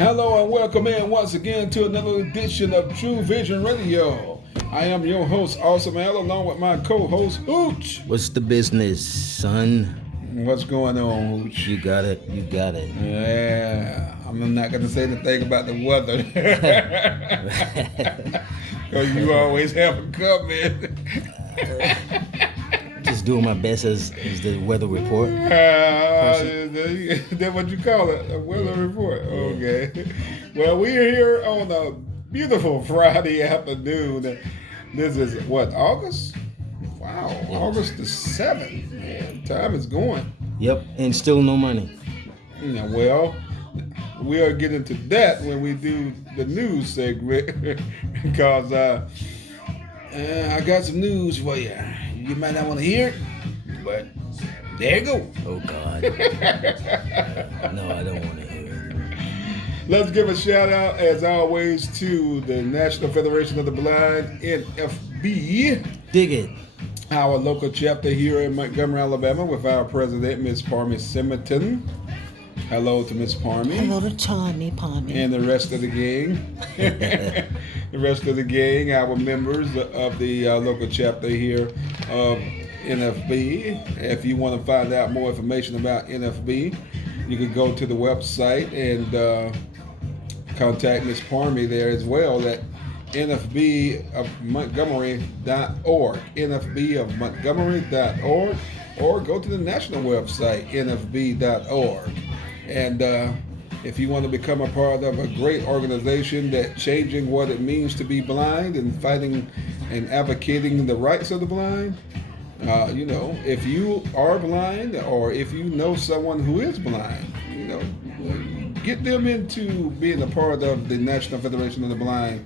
Hello and welcome in once again to another edition of Trewvizon Radio. I am your host, Awesome Al, along with my co-host, Hooch. What's the business, son? What's going on, Hooch? You got it. Yeah, I'm not going to say the thing about the weather. Because you always have a comment. Just doing my best as the weather report. That's what you call it, a weather report. Okay. Well, we're here on a beautiful Friday afternoon. This is what, August? Wow, yeah. August the 7th. Man, time is going. Yep, and still no money. Yeah, well, we'll get into that when we do the news segment because I got some news for you. You might not want to hear it, but there you go. Oh, God. No, I don't want to hear it. Let's give a shout out, as always, to the National Federation of the Blind, NFB. Dig it. Our local chapter here in Montgomery, Alabama, with our president, Miss Parmy Simonton. Hello to Miss Parmy. Hello to Tommy Parmy. And the rest of the gang. The rest of the gang, our members of the local chapter here of NFB. If you want to find out more information about NFB, you can go to the website and contact Miss Parmy there as well at nfbofmontgomery.org, nfbofmontgomery.org, or go to the national website, nfb.org. And if you want to become a part of a great organization that's changing what it means to be blind and fighting and advocating the rights of the blind, if you are blind or if you know someone who is blind, get them into being a part of the National Federation of the Blind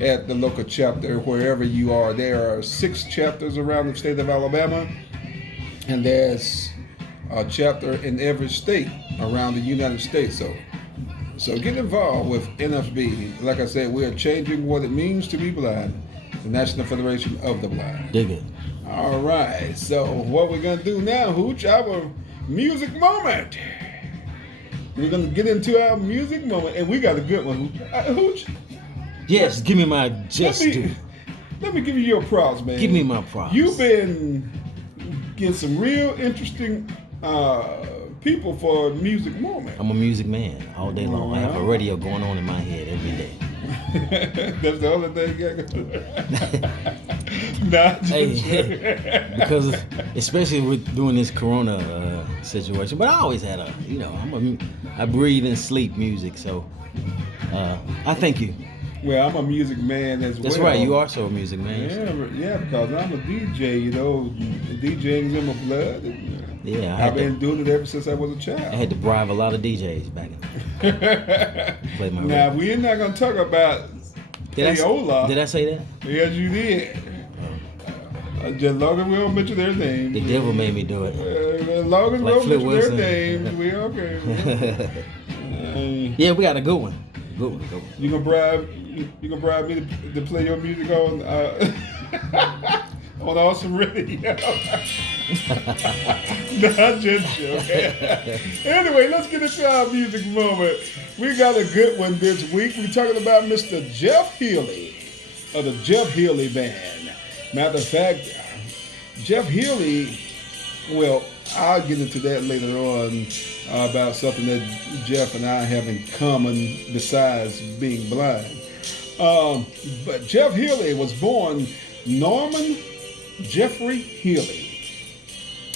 at the local chapter, wherever you are. There are 6 chapters around the state of Alabama, and there's a chapter in every state around the United States. So get involved with NFB. Like I said, we are changing what it means to be blind. The National Federation of the Blind. Dig it. All right. So what we're going to do now, Hooch, our music moment. We're going to get into our music moment. And we got a good one, Hooch. Yes, give me my just due. Let me give you your props, man. Give me my props. You've been getting some real interesting people for a music moment. I'm a music man all day long. I have a radio going on in my head every day. That's the only thing you got. Because especially with doing this corona situation, but I always had I breathe and sleep music, so I thank you. Well, I'm a music man as well. That's right, you are so a music man. Yeah, because I'm a DJ, DJing's in my blood. Yeah, I've been doing it ever since I was a child. I had to bribe a lot of DJs back in the day. Play my now, radio. we're not going to talk about payola. Did I say that? Yes, you did. Just long as we don't mention their names. The devil made me do it. As long as we don't mention their names, we're okay. Yeah, we got a good one. Good one. You gonna bribe me to play your music on on Awesome Radio? Not just joking. Anyway, let's get into our music moment. We got a good one this week. We're talking about Mr. Jeff Healey of the Jeff Healey Band. Matter of fact, Jeff Healey, well, I'll get into that later on about something that Jeff and I have in common besides being blind. But Jeff Healey was born Norman Jeffrey Healey.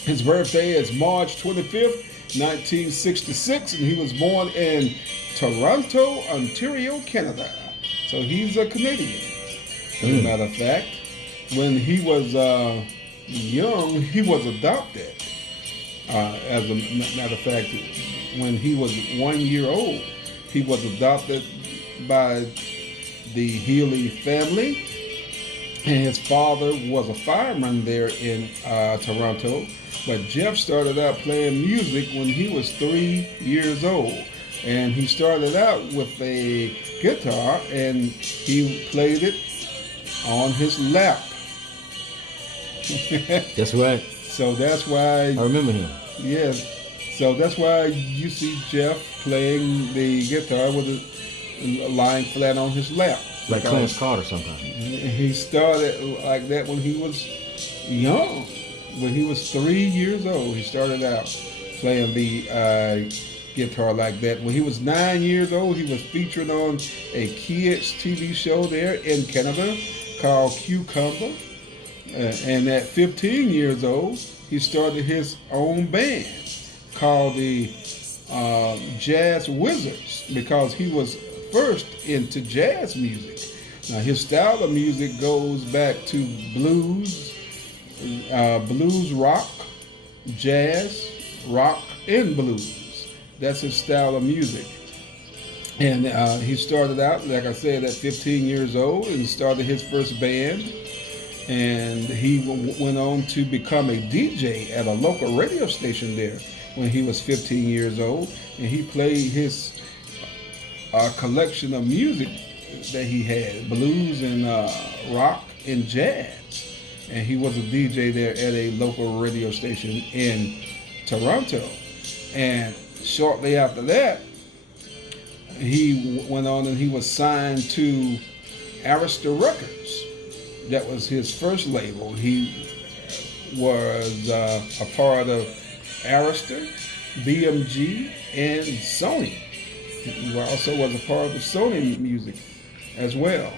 His birthday is March 25th, 1966, and he was born in Toronto, Ontario, Canada. So he's a Canadian, as a matter of fact. When he was young, he was adopted. As a matter of fact, when he was 1 year old, he was adopted by the Healey family. And his father was a fireman there in Toronto. But Jeff started out playing music when he was 3 years old. And he started out with a guitar, and he played it on his lap. That's right. So that's why I remember him. Yes. So that's why you see Jeff playing the guitar with lying flat on his lap. Like Clarence Carter sometimes. He started like that when he was young. When he was 3 years old, he started out playing the guitar like that. When he was 9 years old, he was featured on a kids TV show there in Canada called Cucumber. And at 15 years old, he started his own band called the Jazz Wizards because he was first into jazz music. Now his style of music goes back to blues, blues rock, jazz, rock, and blues. That's his style of music. And he started out, like I said, at 15 years old and started his first band. And he went on to become a DJ at a local radio station there when he was 15 years old. And he played his collection of music that he had, blues and rock and jazz. And he was a DJ there at a local radio station in Toronto. And shortly after that, he went on and he was signed to Arista Records. That was his first label. He was a part of Arista, BMG, and Sony. He also was a part of Sony Music as well.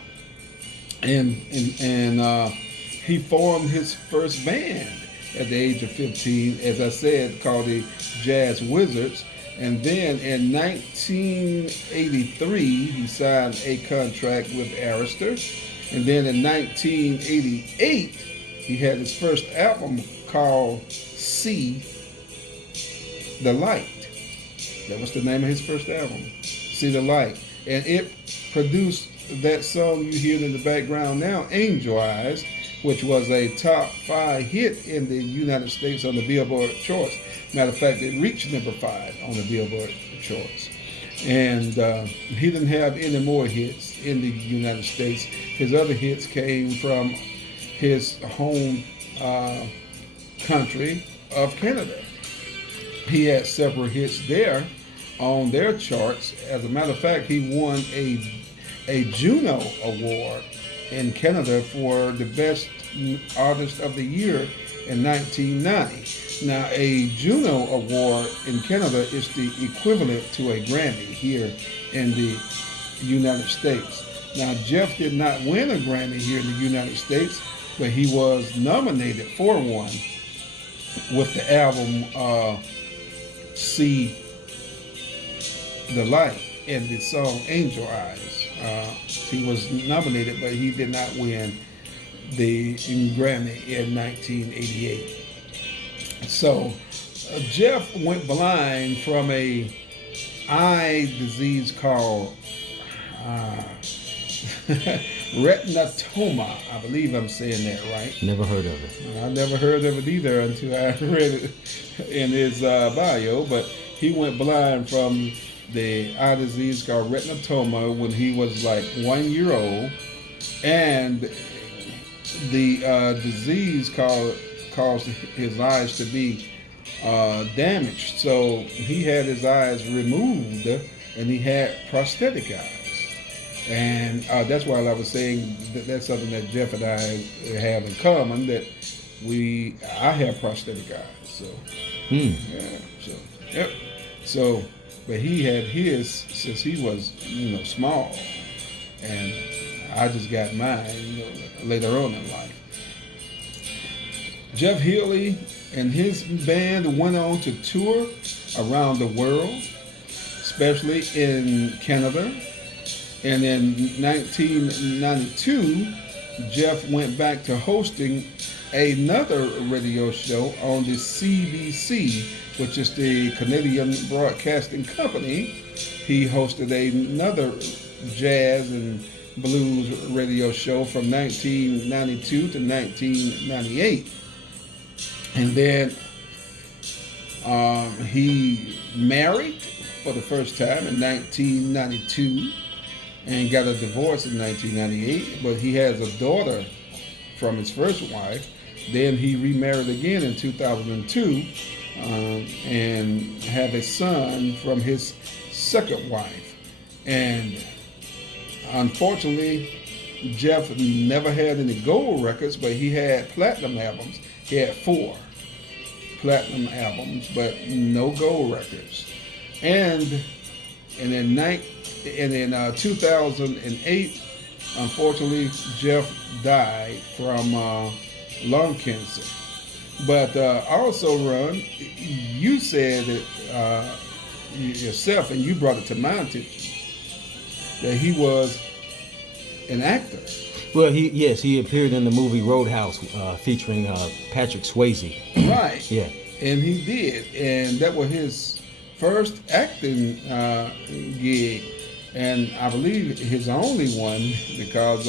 And he formed his first band at the age of 15, as I said, called the Jazz Wizards. And then in 1983, he signed a contract with Arista. And then in 1988, he had his first album called See the Light. That was the name of his first album, See the Light. And it produced that song you hear in the background now, Angel Eyes, which was a top 5 hit in the United States on the Billboard charts. Matter of fact, it reached number 5 on the Billboard charts. And he didn't have any more hits in the United States. His other hits came from his home country of Canada. He had several hits there on their charts. As a matter of fact, he won a Juno Award in Canada for the Best Artist of the Year in 1990. Now, a Juno Award in Canada is the equivalent to a Grammy here in the United States. Now, Jeff did not win a Grammy here in the United States, but he was nominated for one with the album See the Light and the song Angel Eyes. He was nominated, but he did not win the Grammy in 1988. So Jeff went blind from a eye disease called retinatoma. I believe I'm saying that right. Never heard of it. I never heard of it either until I read it in his bio. But he went blind from the eye disease called retinatoma when he was like 1 year old, and the disease caused his eyes to be damaged. So he had his eyes removed, and he had prosthetic eyes. And that's why I was saying that's something that Jeff and I have in common, that I have prosthetic eyes. So, yeah. So, yep. So, but he had his since he was, small, and I just got mine, later on in life. Jeff Healey and his band went on to tour around the world, especially in Canada. And in 1992, Jeff went back to hosting another radio show on the CBC, which is the Canadian Broadcasting Company. He hosted another jazz and blues radio show from 1992 to 1998. And then he married for the first time in 1992 and got a divorce in 1998. But he has a daughter from his first wife. Then he remarried again in 2002 and have a son from his second wife. And Unfortunately, Jeff never had any gold records, but he had platinum albums. He had 4 platinum albums, but no gold records. And in 2008, unfortunately, Jeff died from lung cancer. But also, Ron, you said that yourself, and you brought it to my attention, that he was an actor. Well, he appeared in the movie Roadhouse featuring Patrick Swayze. Right. Yeah. And he did. And that was his first acting gig. And I believe his only one, because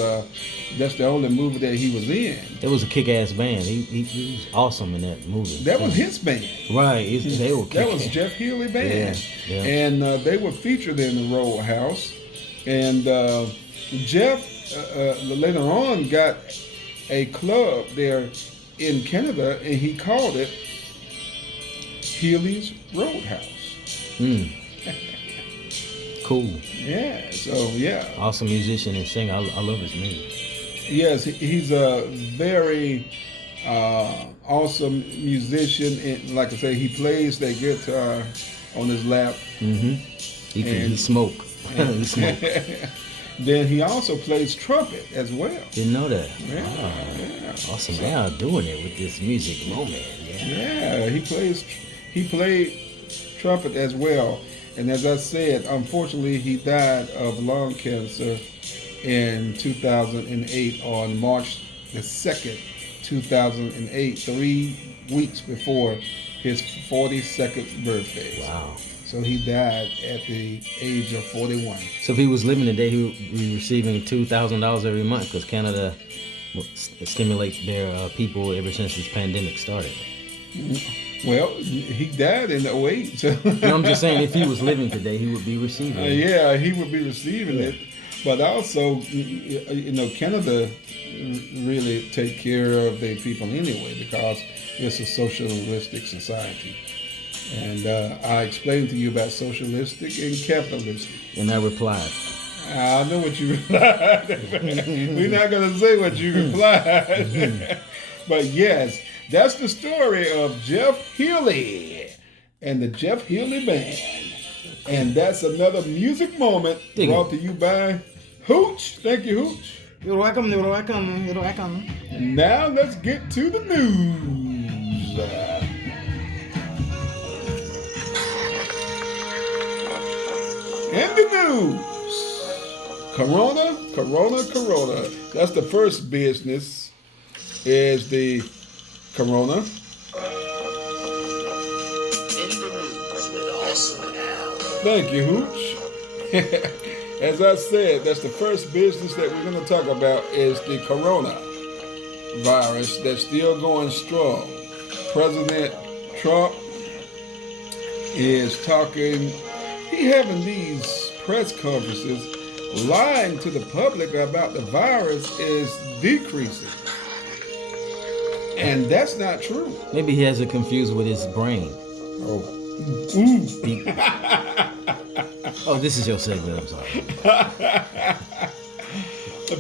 that's the only movie that he was in. It was a kick-ass band. He was awesome in that movie. That was his band. Right. They were that was Jeff Healey band. Yeah. And they were featured in the Roadhouse. And Jeff later on got a club there in Canada, and he called it Healey's Roadhouse. Cool. Yeah, so yeah. Awesome musician and singer. I love his music. Yes, he's a very awesome musician, and like I say, he plays that guitar on his lap. Mm-hmm. He smoke. He smoke. Then he also plays trumpet as well. Didn't know that. Yeah, Wow. yeah. Awesome. Now doing it with this music moment. Yeah, he played trumpet as well. And as I said, unfortunately, he died of lung cancer in 2008 on March the 2nd, 2008, 3 weeks before his 42nd birthday. Wow. So he died at the age of 41. So if he was living today, he would be receiving $2,000 every month, because Canada stimulates their people ever since this pandemic started. Well, he died in 08. So. No, I'm just saying, if he was living today, he would be receiving it. Yeah, he would be receiving it. But also, Canada really take care of their people anyway, because it's a socialistic society. And I explained to you about socialistic and capitalistic. And I replied. I know what you replied. We're not going to say what you replied. But yes, that's the story of Jeff Healey and the Jeff Healey Band. And that's another music moment brought to you by Hooch. Thank you, Hooch. You're welcome, you're welcome, you're welcome. Now let's get to the news. In the news, Corona. That's the first business, is the Corona. In the news with Awesome Al. Thank you, Hooch. As I said, that's the first business that we're going to talk about, is the Corona virus that's still going strong. President Trump is talking, he having these press conferences, lying to the public about the virus is decreasing. And that's not true. Maybe he has it confused with his brain. Oh. Ooh. Oh, this is your segment, I'm sorry.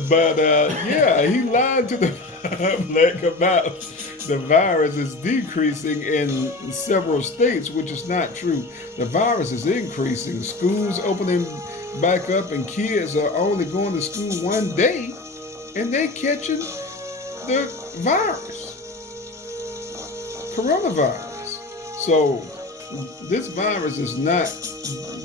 But yeah, he lied to the public about the virus is decreasing in several states, which is not true. The virus is increasing. Schools opening back up, and kids are only going to school one day, and they catching the virus, coronavirus. So this virus is not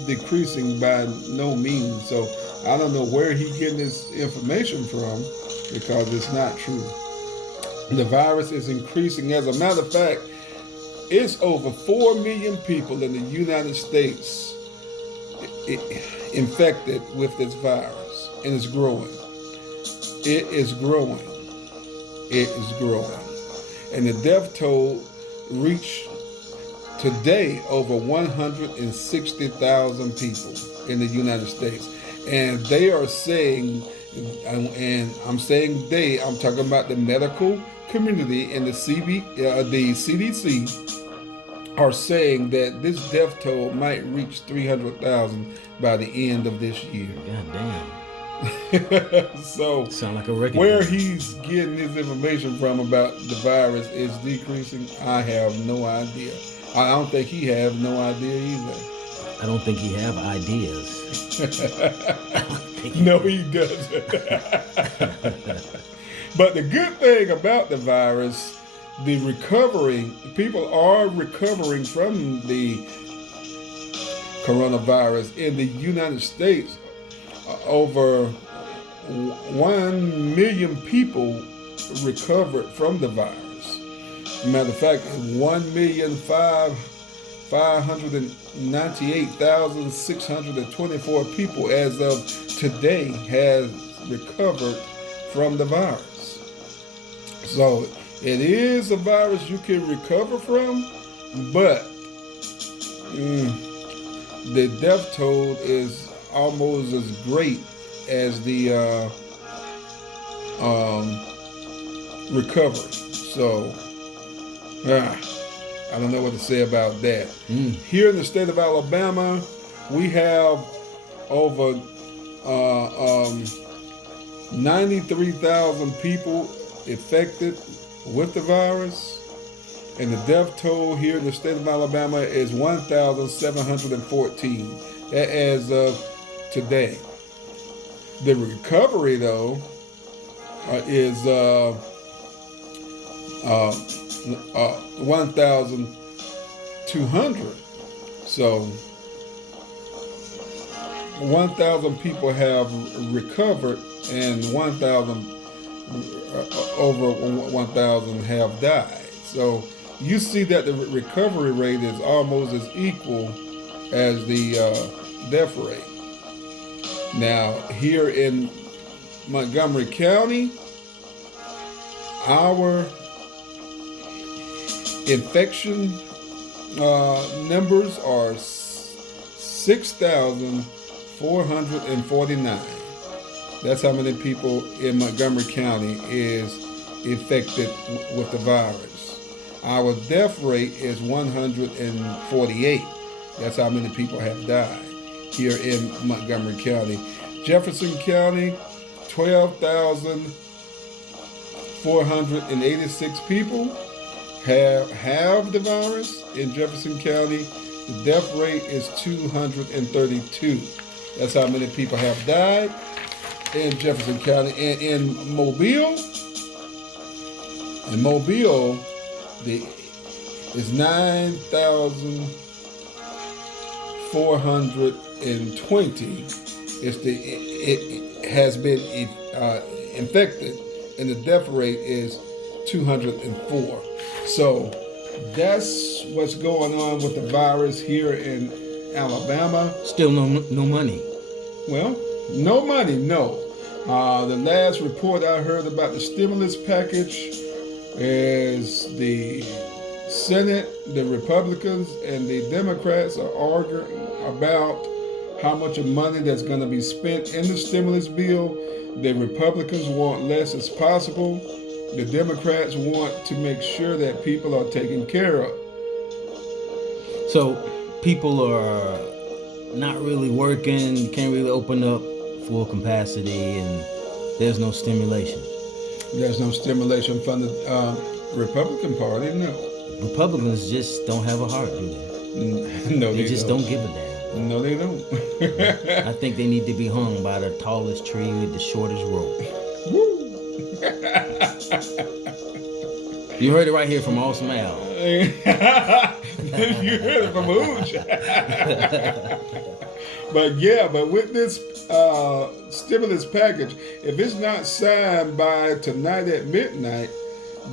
decreasing by no means. So I don't know where he's getting this information from, because it's not true. The virus is increasing. As a matter of fact, it's over 4 million people in the United States infected with this virus, and it's growing. It is growing. It is growing. And the death toll reached today over 160,000 people in the United States. And they are saying, and I'm saying they, I'm talking about the medical community and the CDC are saying that this death toll might reach 300,000 by the end of this year. God damn. So Sound like a record. where he's getting his information from about the virus is decreasing, I have no idea. I don't think he has no idea either. I don't think he have ideas. No, he doesn't. But the good thing about the virus, the recovery, people are recovering from the coronavirus in the United States. Over 1 million people recovered from the virus. Matter of fact, 1,598,624 people as of today has recovered from the virus. So it is a virus you can recover from, but the death toll is almost as great as the recovery. So I don't know what to say about that. Here in the state of Alabama, we have over 93,000 people affected with the virus, and the death toll here in the state of Alabama is 1,714. That as of today. The recovery, though, is 1,200. So 1,000 people have recovered, and over 1,000 have died. So you see that the recovery rate is almost as equal as the death rate. Now, here in Montgomery County, our infection numbers are 6,449. That's how many people in Montgomery County is infected with the virus. Our death rate is 148. That's how many people have died here in Montgomery County. Jefferson County, 12,486 people have the virus. In Jefferson County, the death rate is 232. That's how many people have died in Jefferson County. And in Mobile, is 9,420. It has been infected, and the death rate is 204. So that's what's going on with the virus here in Alabama. Still no money. Well, no money, no. The last report I heard about the stimulus package is the Senate, the Republicans, and the Democrats are arguing about how much of money that's going to be spent in the stimulus bill. The Republicans want less as possible. The Democrats want to make sure that people are taken care of. So people are not really working, can't really open up full capacity, and there's no stimulation. There's no stimulation from the Republican Party, no. Republicans just don't have a heart, do they? No, they just don't give a damn. No, they don't. I think they need to be hung by the tallest tree with the shortest rope. Woo! You heard it right here from Awesome Al. You heard it from Ooch. But with this stimulus package, if it's not signed by tonight at midnight,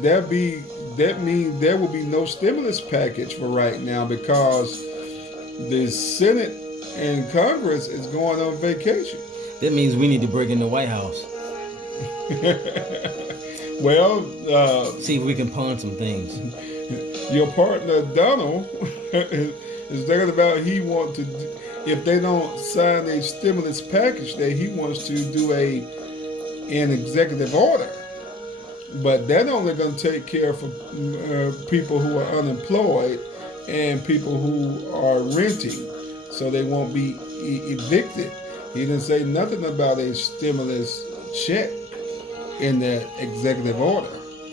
that means there will be no stimulus package for right now, because the Senate and Congress is going on vacation. That means we need to break in the White House. Well, see if we can pawn some things. Your partner Donald is thinking about if they don't sign a stimulus package, that he wants to do an executive order. But that's only going to take care of people who are unemployed and people who are renting, so they won't be evicted. He didn't say nothing about a stimulus check in the executive order.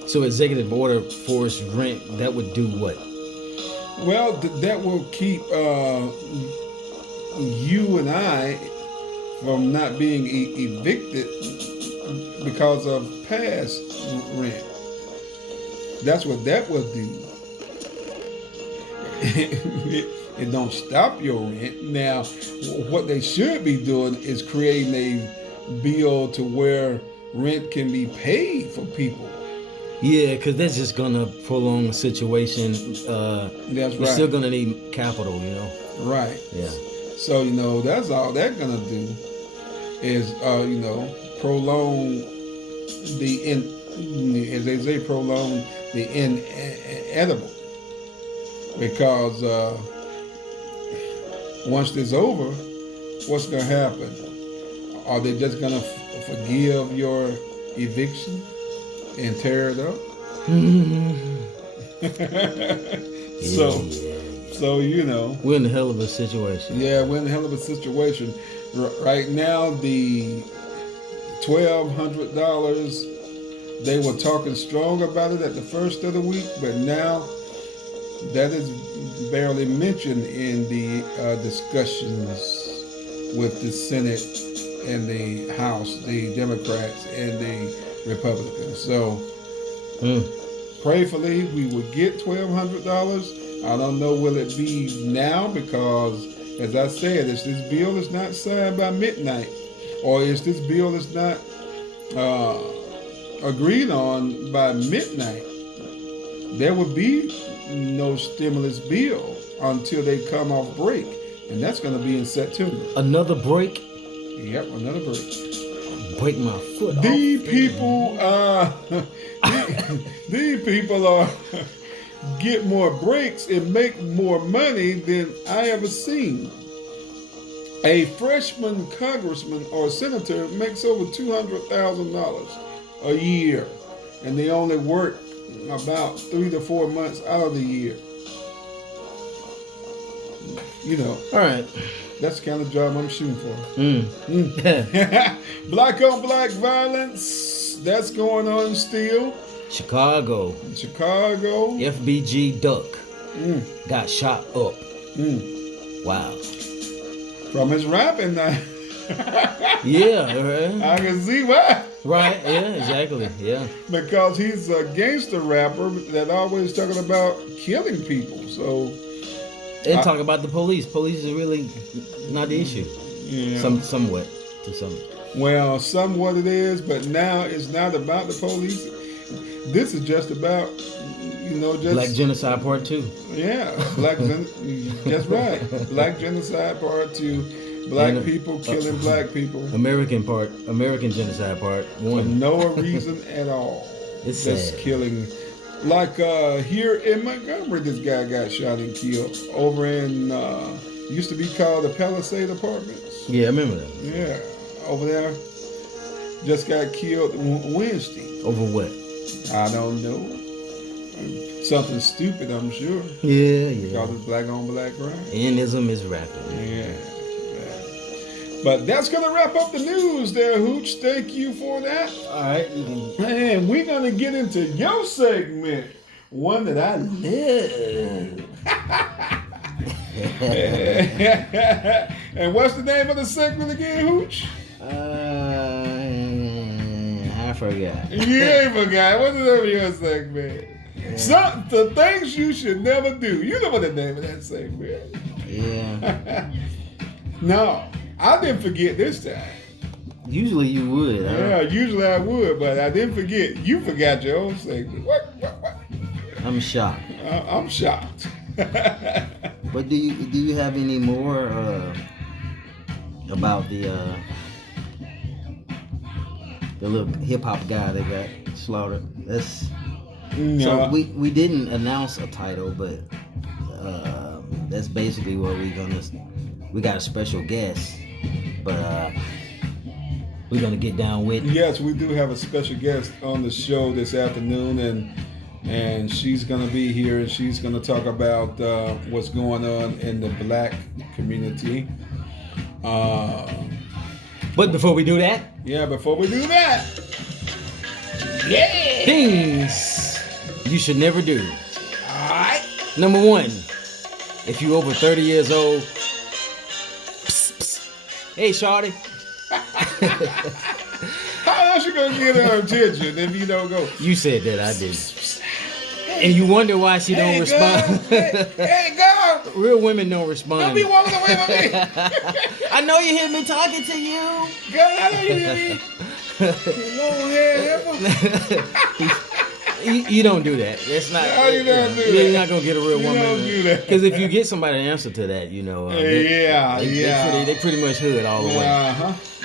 So executive order forced rent, that would do what? Well, that will keep you and I from not being evicted because of past rent. That's what that will do. It don't stop your rent. Now, what they should be doing is creating a bill to where rent can be paid for people. Yeah, because that's just gonna prolong the situation. That's We're right. still gonna need capital, you know. Right. Yeah. So, that's all they're gonna do is, prolong as they say, prolong the inedible. Because once this over, what's gonna happen? Are they just gonna forgive your eviction and tear it up? So we're in a hell of a situation. Yeah, we're in a hell of a situation. Right now, the $1,200, they were talking strong about it at the first of the week, but now that is barely mentioned in the discussions with the Senate and the House, the Democrats and the Republicans. So, prayerfully, we will get $1,200. I don't know will it be now because, as I said, if this bill is not signed by midnight, or if this bill is not agreed on by midnight, there will be no stimulus bill until they come off break, and that's going to be in September. Another break? Yep, another break. Break my foot. These people are get more breaks and make more money than I ever seen. A freshman congressman or senator makes over $200,000 a year, and they only work about 3 to 4 months out of the year. All right. That's the kind of job I'm shooting for. Black on black violence, that's going on still. Chicago. FBG Duck got shot up. Wow. From his rapping now. Yeah, right. I can see why. Right, yeah, exactly, yeah. Because he's a gangster rapper that always talking about killing people. So and talk about the police. Police is really not the issue. Yeah. Somewhat. Well, somewhat it is, but now it's not about the police. This is just about, just Black Genocide Part 2. Yeah, that's right. Black Genocide Part 2. Black people killing black people. American Genocide Part 1. For no reason at all. It's just sad. Killing. Like here in Montgomery, this guy got shot and killed. Over in, used to be called the Palisade Apartments. Yeah, I remember that. Yeah, over there. Just got killed Wednesday. Over what? I don't know. Something stupid, I'm sure. Yeah. Because it's black on black crime. Anism is rapping. Yeah. But that's going to wrap up the news there, Hooch. Thank you for that. All right. And we're going to get into your segment. One that I love. And what's the name of the segment again, Hooch? I forgot. You ain't forgot. What's the name of your segment? The things you should never do. You know what the name of that segment. Yeah. No, I didn't forget this time. Usually you would. Yeah, usually I would, but I didn't forget. You forgot your own segment. What? I'm shocked. I'm shocked. But do you have any more about the little hip hop guy that got slaughtered? No. So we didn't announce a title, but that's basically what we got a special guest, but we're gonna get down with. Yes, we do have a special guest on the show this afternoon, and she's gonna be here, and she's gonna talk about what's going on in the black community. But before we do that, before we do that, yeah, things you should never do. All right. Number 1, if you're over 30 years old, psst, psst. Hey, shawty. How else you gonna get her attention if you don't go? You said that, I didn't. And you wonder why she don't respond. Hey, girl. Real women don't respond. Don't be walking away from me. I know you hear me talking to you. Girl, I know you hear me. Long hair, You don't do that. That's not. No, you don't do that. You're not gonna get a real You woman. don't do that. Because if you get somebody to answer to that, they pretty much hood all the way.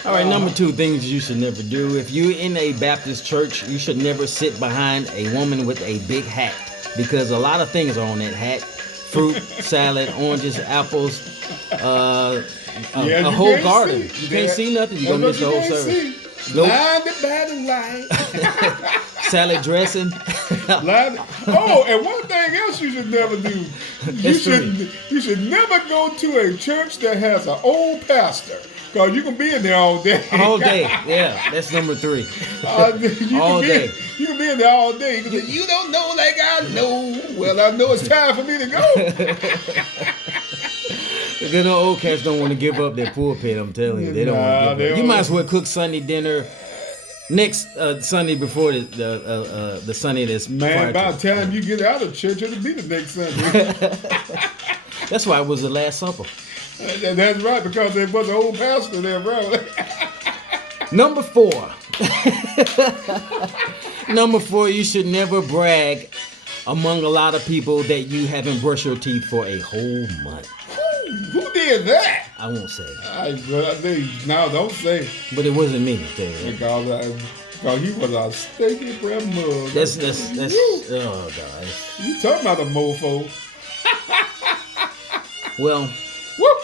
All right, number 2, things you should never do. If you're in a Baptist church, you should never sit behind a woman with a big hat, because a lot of things are on that hat: fruit, salad, oranges, apples, a whole garden. You can't see nothing. You're gonna miss the whole service. Blinded by the light. Salad dressing. Oh, and one thing else you should never do. You should never go to a church that has an old pastor. Because you can be in there all day. All day, yeah. That's number 3. All day. You can be in there all day. You can say, you don't know like I know. Well, I know it's time for me to go. The good old cats don't want to give up their pulpit, I'm telling you. They don't want to give up. You might as well cook Sunday dinner next Sunday before the Sunday that's Man, by the time you get out of church, it'll be the next Sunday. That's why it was the Last Supper. That's right, because there was an old pastor there, bro. Number 4. Number 4, you should never brag among a lot of people that you haven't brushed your teeth for a whole month. Who did that? I won't say. No, don't say. But it wasn't me, I tell you. Because he was a stinky bread mug. That's oh God. You talking about a mofo. Well, whoop.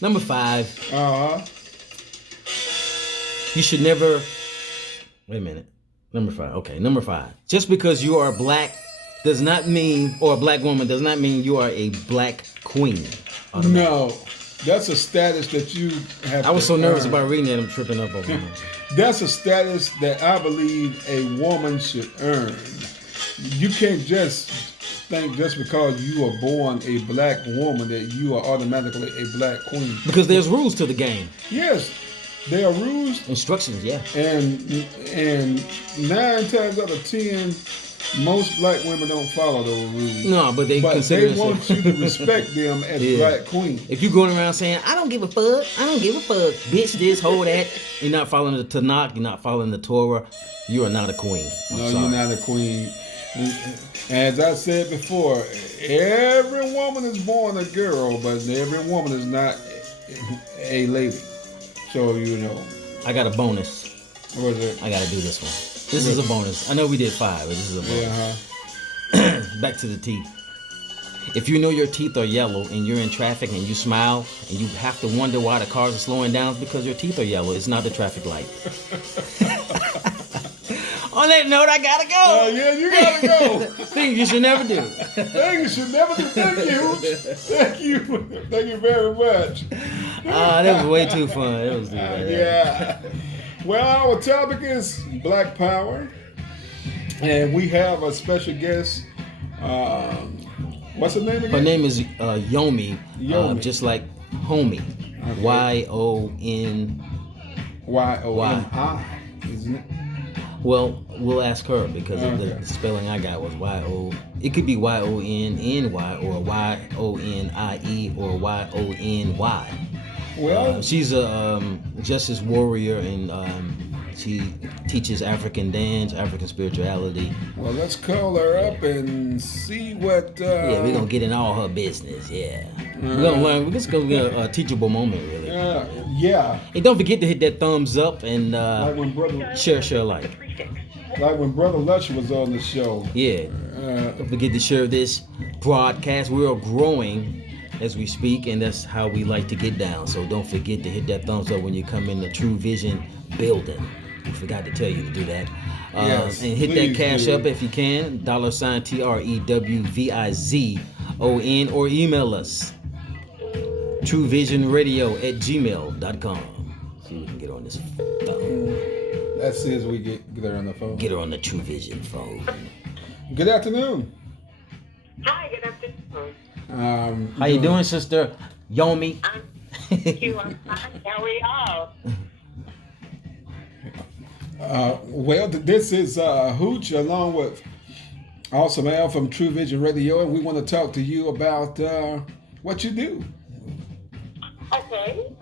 Number 5. Uh-huh. You should never. Wait a minute. Number 5. Okay, number 5. Just because you are black does not mean, or a black woman does not mean you are a black queen. No, that's a status that you have. I was so nervous about reading that, I'm tripping up over it. That's a status that I believe a woman should earn. You can't just think just because you are born a black woman that you are automatically a black queen. Because there's rules to the game. Yes, there are rules. Instructions, yeah. And 9 times out of 10, most black women don't follow those rules. No, but they want you to respect them as black queen. If you're going around saying, I don't give a fuck, bitch this, hold that, you're not following the Tanakh, you're not following the Torah, you are not a queen. You're not a queen. As I said before, every woman is born a girl, but every woman is not a lady. So, I got a bonus. What is it? I got to do this one. This is a bonus. I know we did 5, but this is a bonus. Yeah, Back to the teeth. If you know your teeth are yellow and you're in traffic and you smile and you have to wonder why the cars are slowing down, it's because your teeth are yellow. It's not the traffic light. On that note, I gotta go. Yeah, you gotta go. Things you should never do. Things you should never do. Thank you. Thank you. Thank you very much. That was way too fun. It was too bad. Yeah. Well, our topic is Black Power, and we have a special guest. What's her name again? Her name is Yomie. Just like homie. Okay. Y-O-N. Y-O-M-I, isn't it? Well, we'll ask her because the spelling I got was Y-O. It could be Y-O-N-N-Y or Y-O-N-I-E or Y-O-N-Y. Well, she's a justice warrior, and she teaches African dance, African spirituality. Well, let's call her up and see what. Yeah, we're gonna get in all her business. Yeah, we're gonna learn. We're just gonna get a teachable moment, really. Yeah. And don't forget to hit that thumbs up and like when share like. Like when Brother Lush was on the show. Yeah. Don't forget to share this broadcast. We are growing as we speak, and that's how we like to get down. So don't forget to hit that thumbs up when you come in the Trewvizon building. We forgot to tell you to do that. Yes, and hit that cash up if you can, $TREWVIZON, or email us, TrewVisionRadio@gmail.com. See if we can get on this phone. That says we get her on the phone. Get her on the Trewvizon phone. Good afternoon. Hi, good afternoon. How you doing, Sister Yomie? Thank you. I'm fine. How are y'all? Well, this is Hooch along with Awesome Al from Trewvizon Radio, and we want to talk to you about what you do. Okay.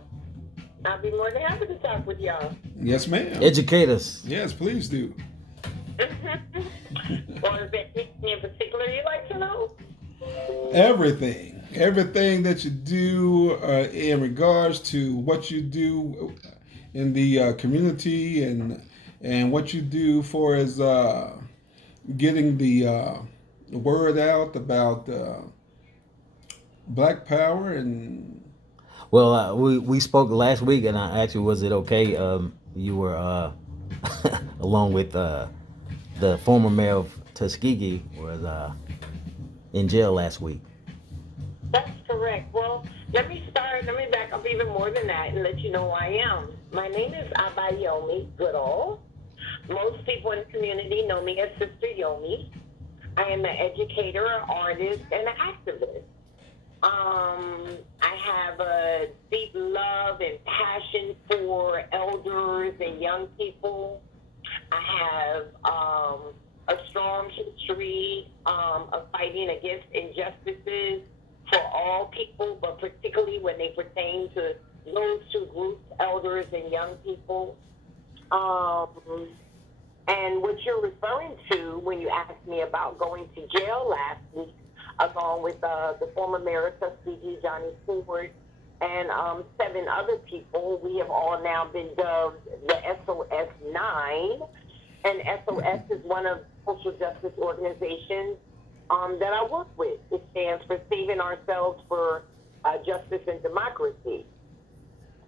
I'll be more than happy to talk with y'all. Yes, ma'am. Educate us. Yes, please do. Or is there anything in particular you'd like to know? Everything that you do in regards to what you do in the community and what you do for as getting the word out about Black Power and. Well, we spoke last week, and I actually, was it okay? You were along with the former mayor of Tuskegee was in jail last week. That's correct. Well, let me back up even more than that and let you know who I am. My name is Yomie Goodall. Most people in the community know me as Sister Yomie. I am an educator, an artist, and an activist. I have a deep love and passion for elders and young people. I have a strong history of fighting against injustices for all people, but particularly when they pertain to those two groups, elders and young people. And what you're referring to when you asked me about going to jail last week, along with the former mayor of Tuskegee, Johnny Ford, and 7 other people, we have all now been dubbed the SOS 9. And SOS is one of the social justice organizations that I work with. It stands for Saving Ourselves for Justice and Democracy.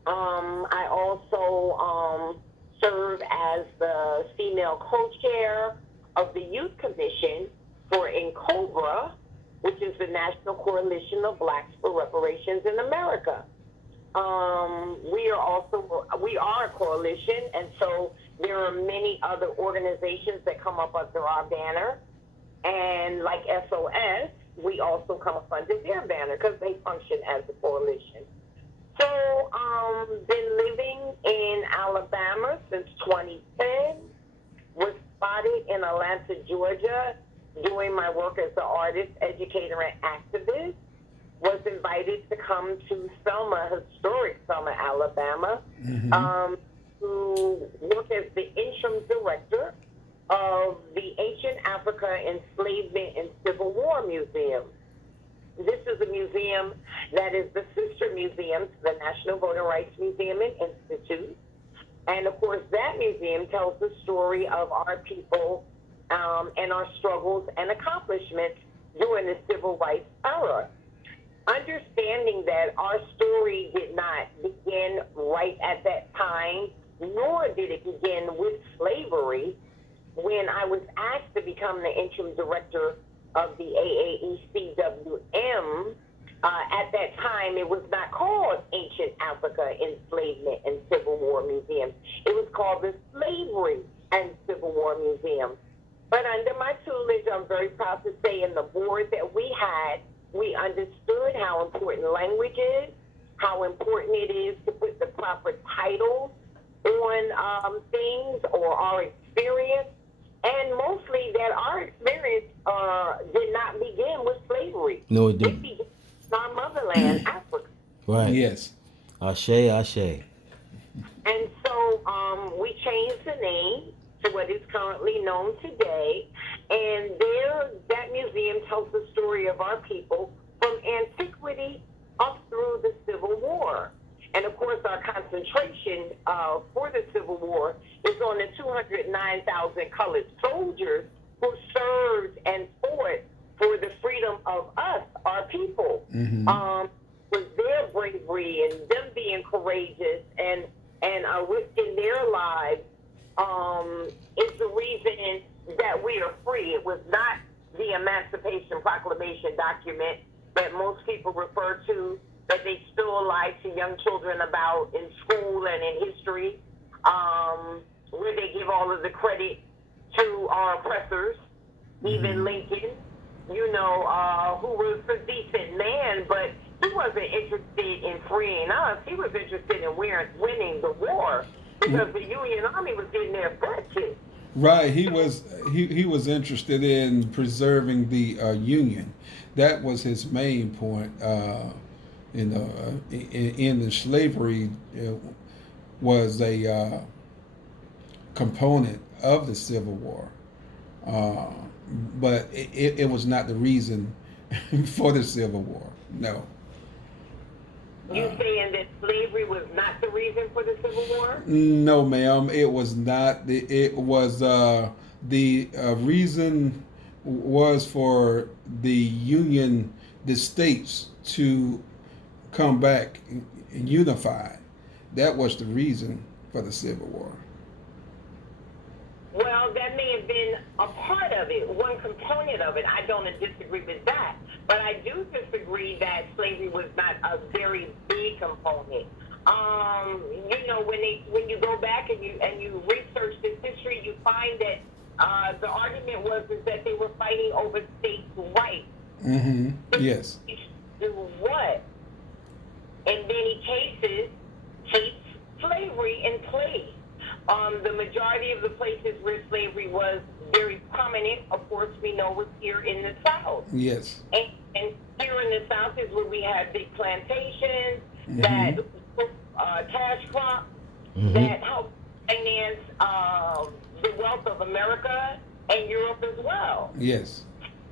I also serve as the female co-chair of the Youth Commission for NCOBRA, which is the National Coalition of Blacks for Reparations in America. We are a coalition, and so there are many other organizations that come up under our banner. And like SOS, we also come up under their banner because they function as a coalition. So, been living in Alabama since 2010, was spotted in Atlanta, Georgia, doing my work as an artist, educator, and activist. Was invited to come to Selma, historic Selma, Alabama, to work as the interim director of the Ancient Africa Enslavement and Civil War Museum. This is a museum that is the sister museum to the National Voting Rights Museum and Institute. And of course, that museum tells the story of our people and our struggles and accomplishments during the civil rights era. Understanding that our story did not begin right at that time, nor did it begin with slavery. When I was asked to become the interim director of the AAECWM, at that time it was not called Ancient Africa Enslavement and Civil War Museum. It was called the Slavery and Civil War Museum. But under my tutelage, I'm very proud to say, in the board that we had, we understood how important language is, how important it is to put the proper titles on things or our experience, and mostly that our experience did not begin with slavery. No, it didn't. It began in our motherland, Africa. Right. Yes. Ashe, ashe. And so we changed the name to what is currently known today. And there, that museum tells the story of our people from antiquity up through the Civil War. And of course, our concentration for the Civil War is on the 209,000 colored soldiers who served and fought for the freedom of us, our people. With their bravery and them being courageous and risking their lives is the reason that we are free. It was not the Emancipation Proclamation document that most people refer to that they still lie to young children about in school and in history, where they give all of the credit to our oppressors, even Lincoln, you know, who was a decent man, but he wasn't interested in freeing us. He was interested in winning the war because the Union Army was getting their butt kicked. Right, he was interested in preserving the Union. That was his main point. In the slavery was a component of the Civil War, but it was not the reason for the Civil War. No. You saying that slavery was not the reason for the Civil War? No, ma'am. It was not. It was the reason was for the Union, the states to come back unified. That was the reason for the Civil War. Well, that may have been a part of it, one component of it. I don't disagree with that. But I do disagree that slavery was not a very big component. You know, when you go back and you research this history, you find that the argument was that they were fighting over states' rights. Mm-hmm. Yes. Do what? In many cases, keeps slavery in place. The majority of the places where slavery was very prominent, of course, we know was here in the South. Yes. And here in the South is where we had big plantations, that cash crops, that helped finance the wealth of America and Europe as well. Yes.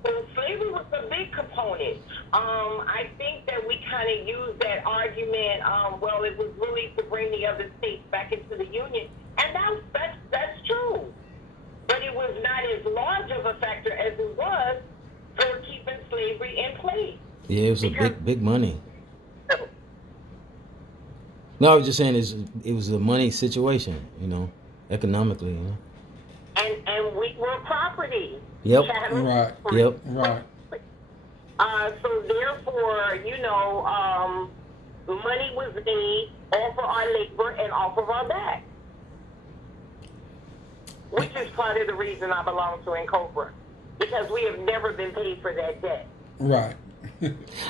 So slavery was a big component. I think that we kind of used that argument, well, it was really to bring the other states back into the Union. And that's true. But it was not as large of a factor as it was for keeping slavery in place. Yeah, it was a big money. No, I was just saying it was a money situation, you know, economically, you know. And we were property. Yep. Right. Yep. Right. So therefore, you know, money was made off of our labor and off of our back. Which is part of the reason I belong to Cobra. Because we have never been paid for that debt. Right.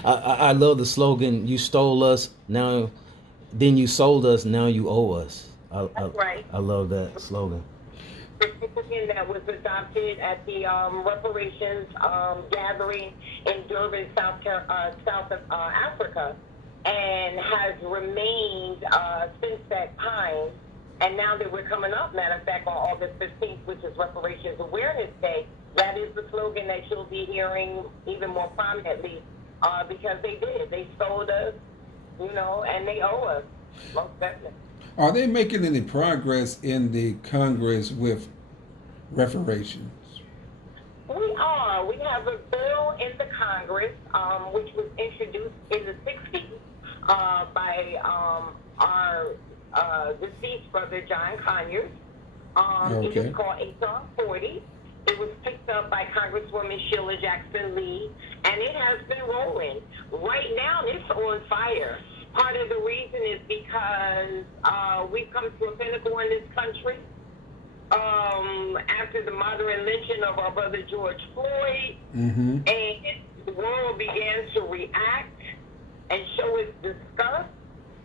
I love the slogan, you stole us, then you sold us, now you owe us. That's right. I love that slogan. That was adopted at the reparations gathering in Durban, South Africa, and has remained since that time. And now that we're coming up, matter of fact, on August 15th, which is Reparations Awareness Day, that is the slogan that you'll be hearing even more prominently because they did. They sold us, you know, and they owe us, most definitely. Are they making any progress in the Congress with reparations? We are. We have a bill in the Congress, which was introduced in the 60s by our deceased brother, John Conyers. Okay. It was called H.R. 40. It was picked up by Congresswoman Sheila Jackson Lee, and it has been rolling. Right now, it's on fire. Part of the reason is because we've come to a pinnacle in this country. After the murder and lynching of our brother George Floyd, and the world began to react and show its disgust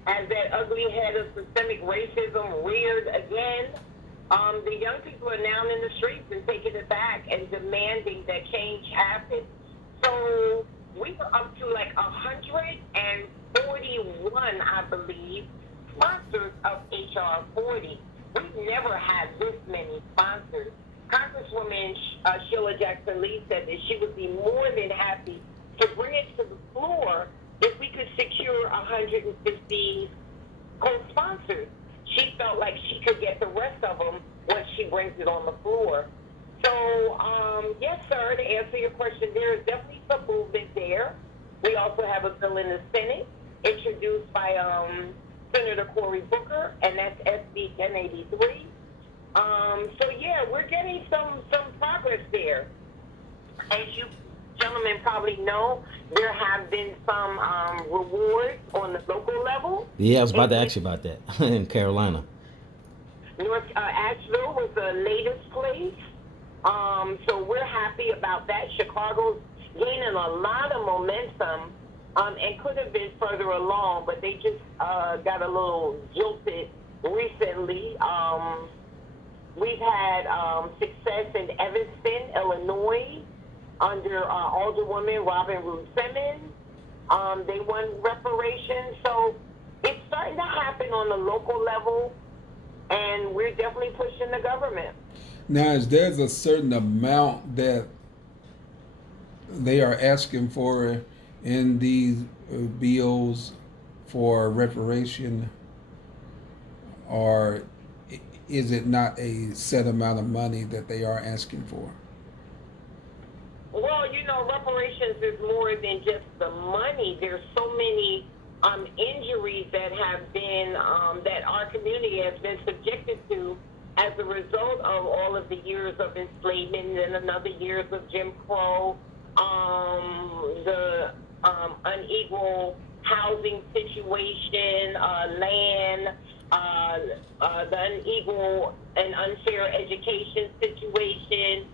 as that ugly head of systemic racism reared again. The young people are now in the streets and taking it back and demanding that change happen. So we were up to like 141, I believe, sponsors of H.R. 40. We've never had this many sponsors. Congresswoman Sheila Jackson Lee said that she would be more than happy to bring it to the floor if we could secure 150 co-sponsors. She felt like she could get the rest of them once she brings it on the floor. So, yes, sir, to answer your question, there is definitely some movement there. We also have a bill in the Senate introduced by Senator Cory Booker, and that's SB 1083. So, yeah, we're getting some progress there. As you gentlemen probably know, there have been some rewards on the local level. Yeah, I was about to ask you about that in Carolina. North Asheville was the latest place. So we're happy about that. Chicago's gaining a lot of momentum, and could have been further along, but they just got a little jilted recently. We've had success in Evanston, Illinois, under Alderwoman Robin Ruth Simmons. They won reparations. So it's starting to happen on the local level, and we're definitely pushing the government. Now, is there a certain amount that they are asking for in these bills for reparation, or is it not a set amount of money that they are asking for? Well, reparations is more than just the money. There's so many injuries that have been, that our community has been subjected to as a result of all of the years of enslavement and another years of Jim Crow, the unequal housing situation, land, the unequal and unfair education situation.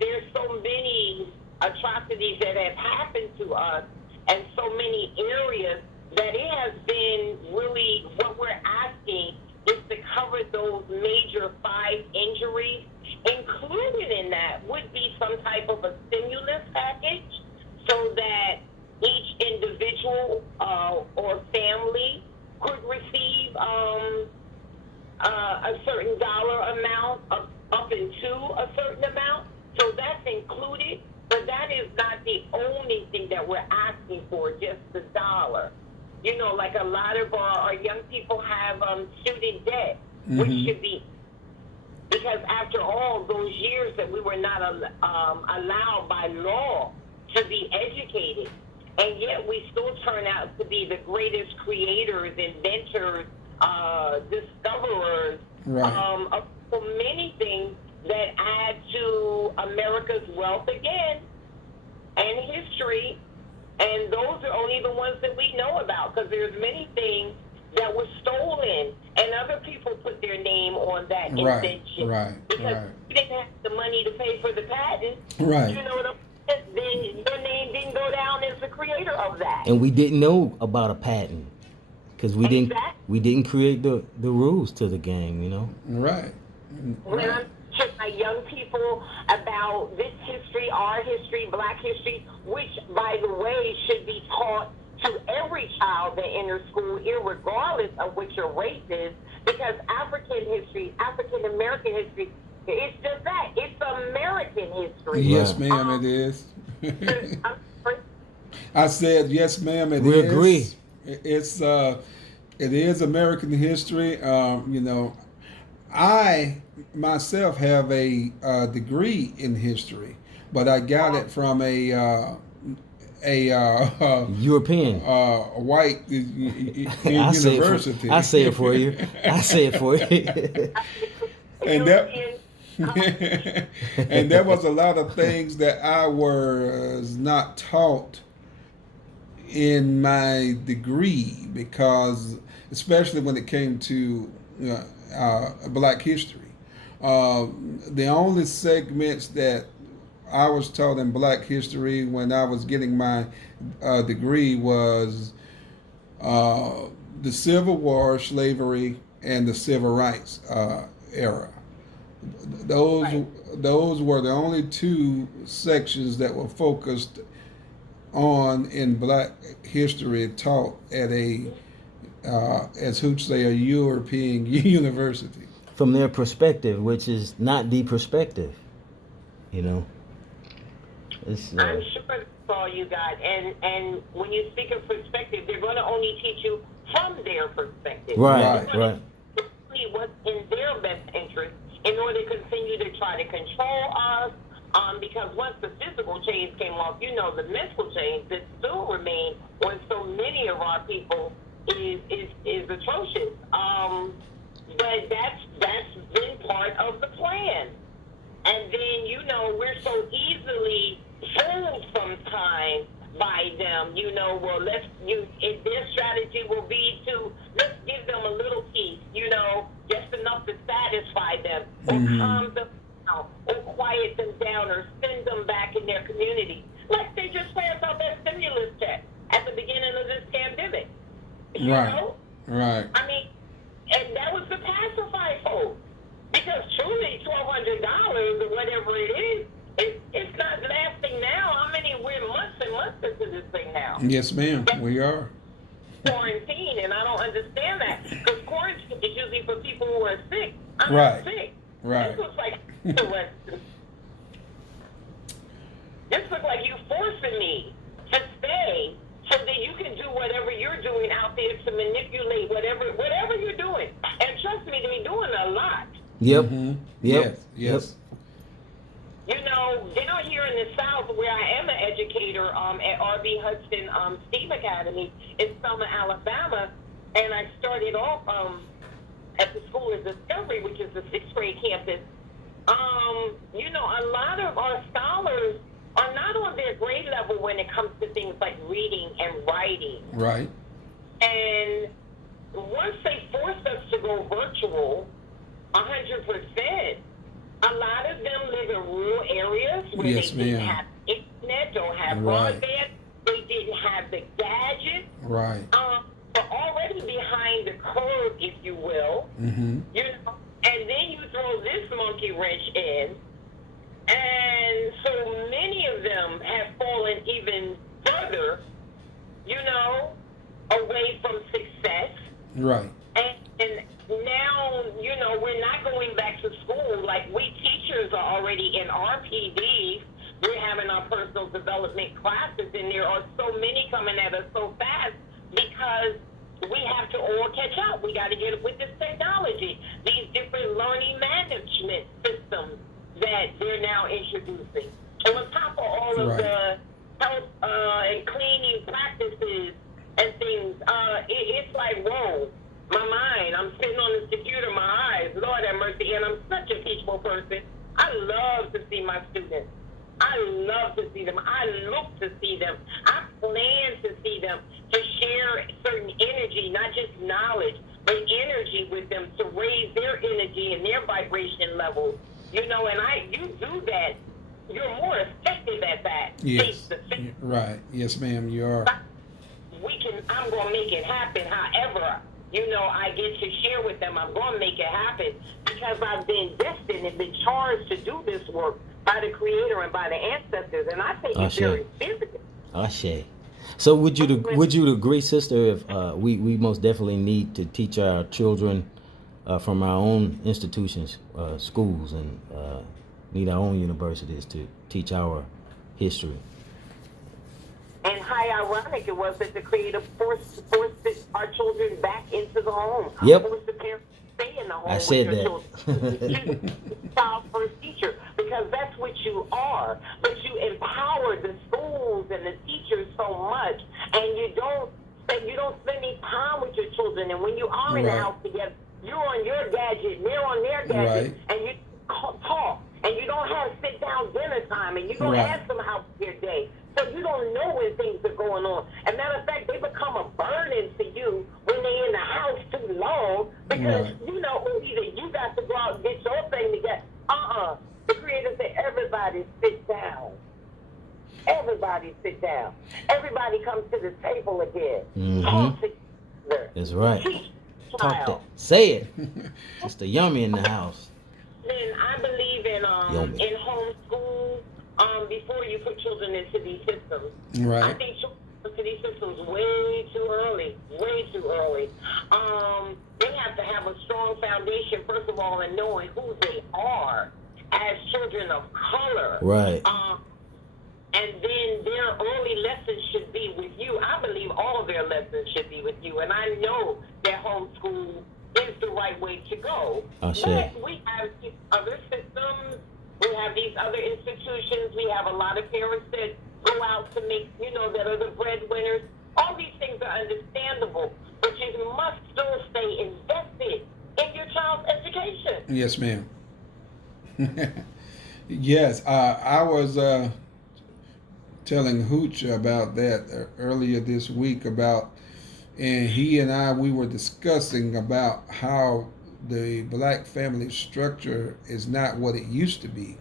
There's so many atrocities that have happened to us and so many areas that it has been really what we're asking is to cover those major 5 injuries. Included in that would be some type of a stimulus package so that each individual or family could receive a certain dollar amount up into a certain amount. So that's included, but that is not the only thing that we're asking for, just the dollar. Like a lot of our young people have student debt, which should be, because after all those years that we were not allowed by law to be educated, and yet we still turn out to be the greatest creators, inventors, discoverers of so many things that add to America's wealth again and history. And those are only the ones that we know about, because there's many things that were stolen and other people put their name on that invention. Because we didn't have the money to pay for the patent. Right. You know what I'm saying? Then your name didn't go down as the creator of that. And we didn't know about a patent because we didn't create the rules to the game, Right. When I'm teaching my young people about this history, our history, Black history, which, by the way, should be taught to every child that enters school, irregardless of what your race is, because African history, African American history, it's just that. It's American history. Yes, ma'am, it is. I'm sorry? I said, yes, ma'am, it is. We agree. It is American history. I myself have a degree in history, but I got it from a European white university. I say it for you. And and there was a lot of things that I was not taught in my degree, because especially when it came to Black history, the only segments that I was taught in Black history when I was getting my degree was the Civil War, slavery, and the Civil Rights era. Those were the only 2 sections that were focused on in Black history taught at as Hooch say, a European university. From their perspective, which is not the perspective, It's, I'm sure that's all you got. And when you speak of perspective, they're going to only teach you from their perspective. Right. See what's in their best interest in order to continue to try to control us. Because once the physical chains came off, the mental chains that still remain on so many of our people is atrocious. But that's been part of the plan. And then, we're so easily fooled sometimes by them. Well, their strategy will be to let's give them a little piece, just enough to satisfy them, or calm them down, or quiet them down, or send them back in their community. Like they just passed out that stimulus check at the beginning of this pandemic. Right. I mean, and that was to pacify folks. Because truly, $1,200 or whatever it is, it's not lasting now. We're months and months into this thing now. Yes, ma'am, we are. Quarantine, and I don't understand that. Because quarantine is usually for people who are sick. I'm Right. not sick. Right. This looks like This looks like you forcing me to stay so that you can do whatever you're doing out there to manipulate whatever you're doing. And trust me, they're doing a lot. Yep. Mm-hmm. Yep. Yes. Down here in the South, where I am an educator at R.B. Hudson STEAM Academy in Selma, Alabama, and I started off at the School of Discovery, which is the 6th grade campus. A lot of our scholars are not on their grade level when it comes to things like reading and writing. Right. And once they forced us to go virtual, 100%. A lot of them live in rural areas where they didn't have internet, don't have broadband, they didn't have the gadgets. Right. They're already behind the curve, if you will. Mm-hmm. And then you throw this monkey wrench in, and so many of them have fallen even further, away from success. Right. And now, we're not going back to school. Like, we teachers are already in RPDs. We're having our personal development classes, and there are so many coming at us so fast because we have to all catch up. We got to get with this technology, these different learning management systems that they're now introducing. And on top of all of the health and cleaning practices and things, it's like, whoa. My mind, I'm sitting on this computer, my eyes, Lord have mercy, and I'm such a teachable person. I love to see my students. I love to see them. I look to see them. I plan to see them, to share certain energy, not just knowledge, but energy with them to raise their energy and their vibration levels. And you do that, you're more effective at that. Yes. Right. Yes, ma'am, you are. I'm going to make it happen. However, I get to share with them. I'm going to make it happen because I've been destined and been charged to do this work by the Creator and by the ancestors, and I take it very seriously. Ashe. So would you agree, sister, if we most definitely need to teach our children from our own institutions, schools, and need our own universities to teach our history? And how ironic it was that the Creator forced our children back into the home. Yep. Forced the parents to stay in the home. I said that. Children. Child first teacher, because that's what you are. But you empower the schools and the teachers so much, and you don't spend any time with your children. And when you are in the house together, you're on your gadget, and they're on their gadget, and you talk, and you don't have sit down dinner time, and you don't ask them how their day. So you don't know when things are going on. And matter of fact, they become a burden to you when they're in the house too long because, either you got to go out and get your thing together. The Creator said, everybody sit down. Everybody sit down. Everybody comes to the table again. Mm-hmm. Talk together. That's right. Talk that. Say it. It's the yummy in the house. Then I believe in homeschool. Before you put children into these systems. Right. I think children into these systems way too early. Way too early. They have to have a strong foundation, first of all, in knowing who they are as children of color. Right. And then their early lessons should be with you. I believe all of their lessons should be with you. And I know that homeschool is the right way to go. But we have these other systems. We have these other institutions. We have a lot of parents that go out to make, that are the breadwinners. All these things are understandable, but you must still stay invested in your child's education. Yes, ma'am. Yes, I was telling Hooch about that earlier this week and he and we were discussing about how the black family structure is not what it used to be.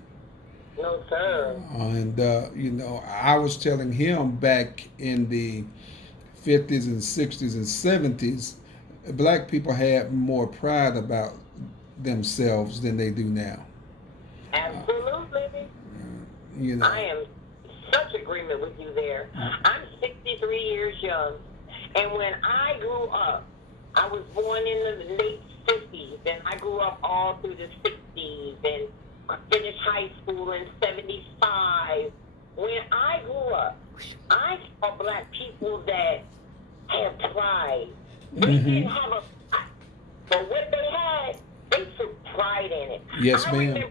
No, sir. And I was telling him back in the 50s and 60s and 70s, black people had more pride about themselves than they do now. Absolutely. I am such agreement with you there. I'm 63 years young, and when I grew up, I was born in the late 50s, and I grew up all through the 60s, and I finished high school in 75. When I grew up, I saw black people that had pride. They didn't have a pride, but what they had, they took pride in it. Yes, ma'am. I remember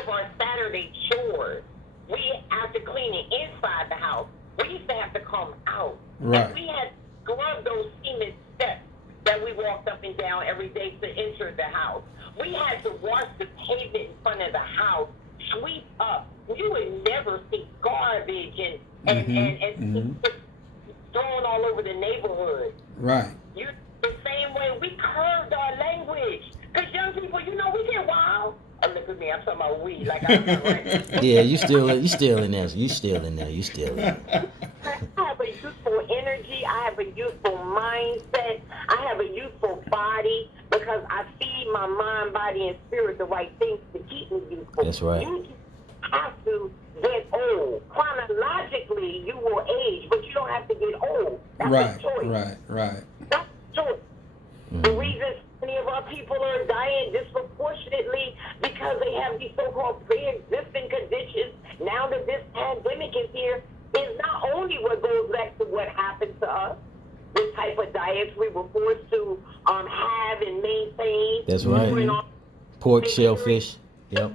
of our Saturday chores. We have to clean it inside the house. We used to have to come out. Right. And we had to scrub those cement steps that we walked up and down every day to enter the house. We had to wash the pavement in front of the house, sweep up. You would never see garbage and thrown all over the neighborhood. Right. The same way we curved our language. Because young people, we get wild. Oh, look at me, I'm talking about we, like I'm right. Yeah, you still in there. You still in there. I have a youthful energy. I have a youthful mindset. I have a youthful body because I feed my mind, body, and spirit the right things to keep me youthful. That's right. You have to get old. Chronologically, you will age, but you don't have to get old. That's a choice. Right. That's a choice. The reason many of our people are dying disproportionately because they have these so-called pre-existing conditions. Now that this pandemic is here, is not only what goes back to what happened to us, the type of diets we were forced to have and maintain. That's right. Pork, shellfish. Yep.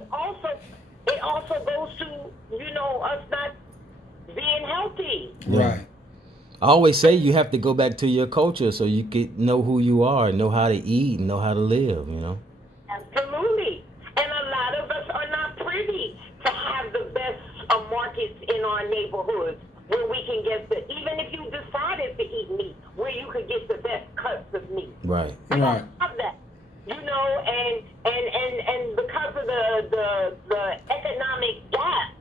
It also goes to, us not being healthy. Yeah. Right. I always say you have to go back to your culture so you can know who you are, know how to eat, and know how to live, Absolutely. And a lot of us are not privy to have the best markets in our neighborhoods where we can get even if you decided to eat meat, where you could get the best cuts of meat. Right. I don't have that. And because of the economic gap,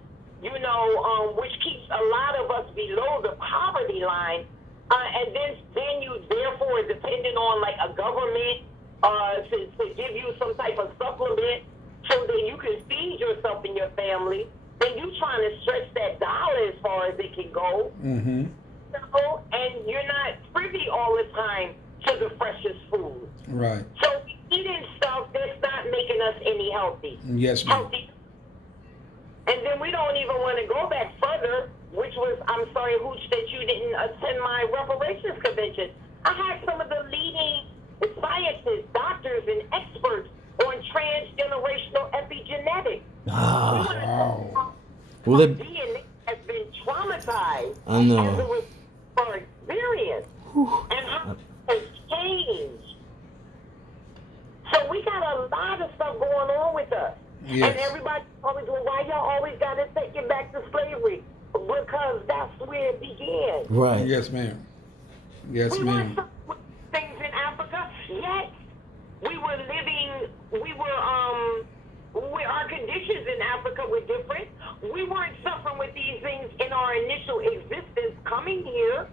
which keeps a lot of us below the poverty line, and then you therefore are dependent on like a government to give you some type of supplement so that you can feed yourself and your family, then you trying to stretch that dollar as far as it can go. Mm-hmm. And you're not privy all the time to the freshest food. Right. So eating stuff that's not making us any healthy. Yes, ma'am. Healthy. And then we don't even want to go back further, which was, I'm sorry, Hooch, that you didn't attend my reparations convention. I had some of the leading scientists, doctors, and experts on transgenerational epigenetics. Wow. Well, DNA has been traumatized I know. as a result of our experience and how it has changed. So we got a lot of stuff going on with us. Yes. And everybody always, why y'all always got to take it back to slavery? Because that's where it began. right. Yes, ma'am. Yes, We ma'am. weren't with things in Africa, yet we were our conditions in Africa were different. We weren't suffering with these things in our initial existence coming here.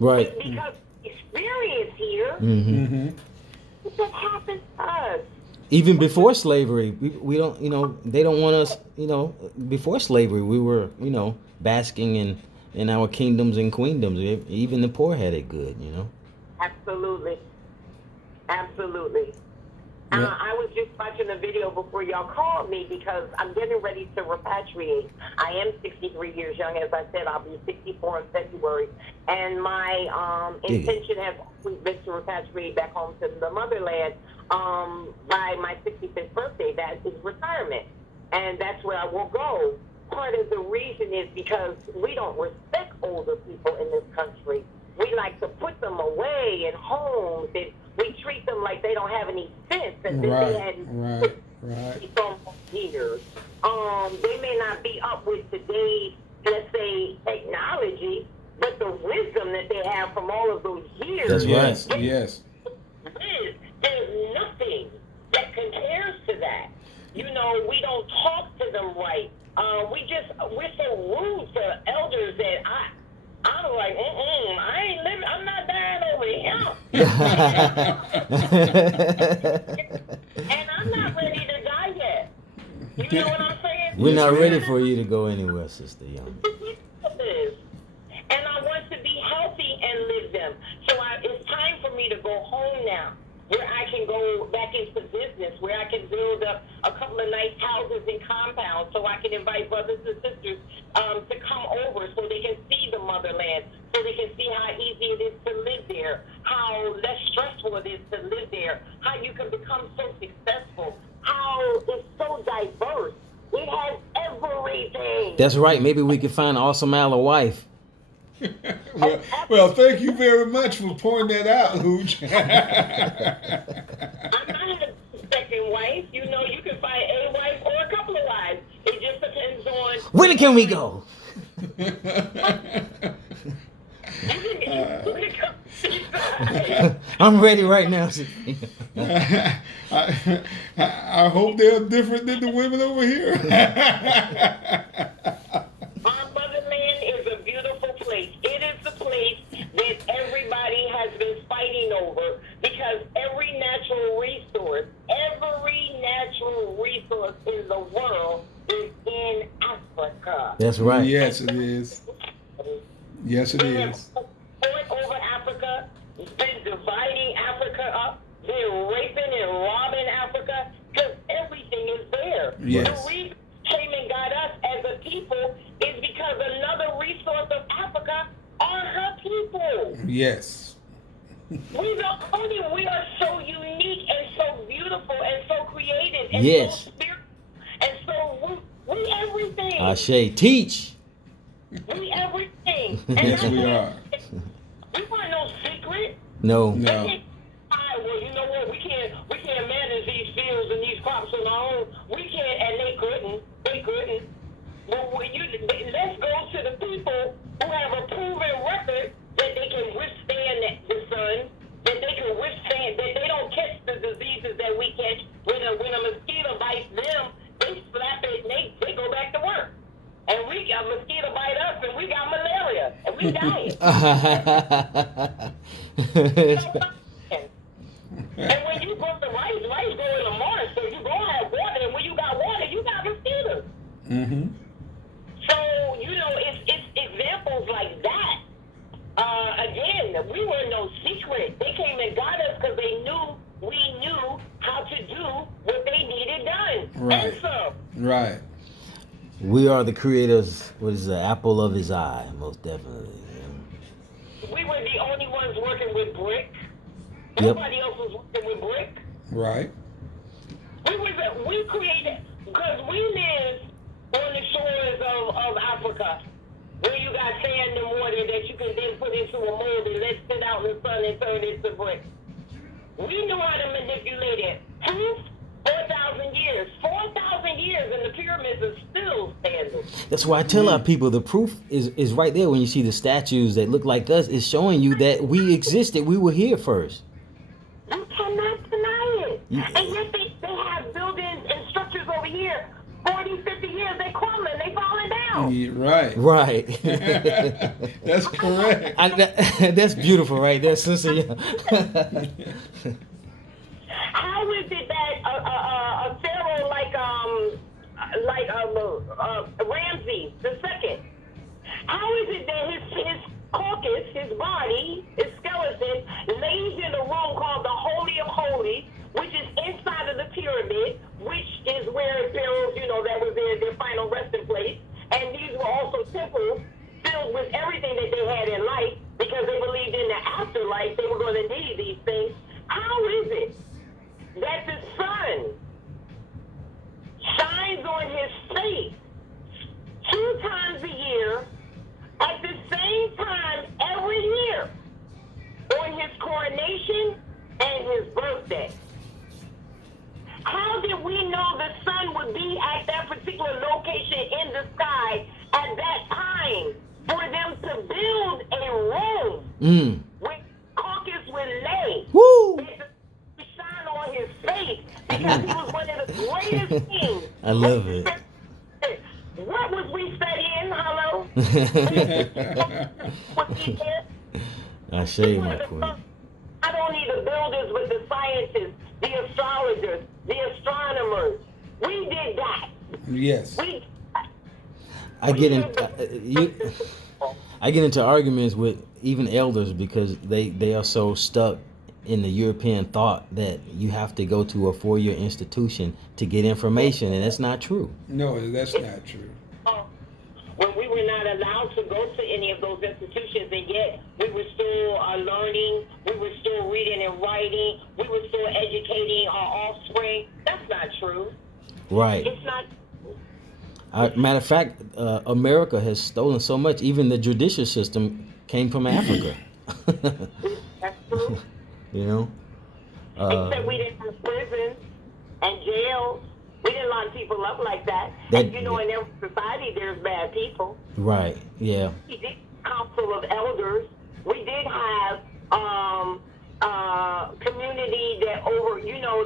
Right. Because experience here, Mm-hmm. what happened to us? Even before slavery, we don't, they don't want us, before slavery, we were, basking in our kingdoms and queendoms. Even the poor had it good, Absolutely. Yeah. I was just watching a video before y'all called me because I'm getting ready to repatriate. I am 63 years young. As I said, I'll be 64 in February. And my intention has always been to repatriate back home to the motherland by my 65th birthday. That is retirement. And that's where I will go. Part of the reason is because we don't respect older people in this country. We like to put them away in homes, and we treat them like they don't have any sense, and then they had Right. so years. They may not be up with today's, let's say, from all of those years. That's yes, right. Yes. There's nothing that compares to that. You know, we don't talk to them right. We're so rude to elders that I'm like, I ain't living, I'm not dying over here. And I'm not ready to die yet. You know what I'm saying? We're not ready for you to go anywhere, Sister Yummy. And I want to be healthy and live them. So it's time for me to go home now, where I can go back into business, where I can build up a couple of nice houses and compounds so I can invite brothers and sisters to come over so they can see the motherland, so they can see how easy it is to live there, how less stressful it is to live there, how you can become so successful, how it's so diverse. It has everything. That's right. Maybe we could find an awesome Ala wife. well, thank you very much for pointing that out, Hooch. I'm not a second wife. You know, you can find a wife or a couple of wives. It just depends on. When can we go? I'm ready right now. I hope they're different than the women over here. Our motherland is a beautiful place. It is the place that everybody has been fighting over because every natural resource in the world is in Africa. That's right. Yes, it is. Yes, it is. Going over Africa, been dividing Africa up, been raping and robbing Africa, because everything is there. Yes. The reason came and got us as a people is because another resource of Africa are her people. Yes. We are so unique and so beautiful and so creative and Yes. so spiritual and so we everything. Ashe, teach. We everything. Yes, we are. We weren't no secret. No. No. Well, you know what? We can't manage these fields and these crops on our own. We can't, and they couldn't. But let's go to the people who have a proven record that they can withstand the sun, that they can withstand, that they don't catch the diseases that we catch. When a mosquito bites them, they slap it and they go back to work. And a mosquito bite us and we got malaria and we dying. And when you grow the rice go in the marsh, so you gonna have water, and when you got water, you got mosquitoes. Mm-hmm. So, you know, it's examples like that. Again, we were no secret. They came and got us because we knew how to do what they needed done. Right. And so, Right. We are the creators. What is the apple of his eye? Most definitely. we were the only ones working with brick. Yep. Nobody else was working with brick. Right. We created, because we live on the shores of Africa, where you got sand and water that you can then put into a mold and let sit out in the sun and turn it into brick. We knew how to manipulate it. Proof? 4,000 years. 4,000 years and the pyramids are still standing. That's why I tell our people the proof is right there when you see the statues that look like us. It's showing you that we existed. We were here first. You cannot deny it. And yet they have buildings and structures over here. 40, 50 years, they crumbling, they falling down. Yeah, right. Right. That's correct. That's beautiful right there, sister. How is it that a pharaoh like Ramses II, how is it that his carcass, his body, his skeleton, lays in a room called the Holy of Holies, which is inside of the pyramid, which is where pharaohs, that was their final resting place, and these were also temples filled with everything that they had in life, because they believed in the afterlife they were going to need these things. How is it that the sun shines on his face 2 times a year at the same time every year on his coronation and his birthday? How did we know the sun would be at that particular location in the sky at that time for them to build a room Woo! To shine on his face because he was one of the greatest kings. I love it. What was we studying? Hello? I shave my queen. I don't need the builders, but the scientists, the astrologers, the astronomers. We did that. Yes. I get into arguments with even elders because they are so stuck in the European thought that you have to go to a 4-year institution to get information, and that's not true. No, that's not true. When we were not allowed to go to any of those institutions, and yet we were still learning, we were still reading and writing, we were still educating our offspring. That's not true. Right. It's not. Matter of fact, America has stolen so much. Even the judicial system came from Africa. That's true. You know? Except we didn't have prisons and jails. We didn't lock people up like that. And you know, in every society, there's bad people. Right, yeah. We did council of elders. We did have community that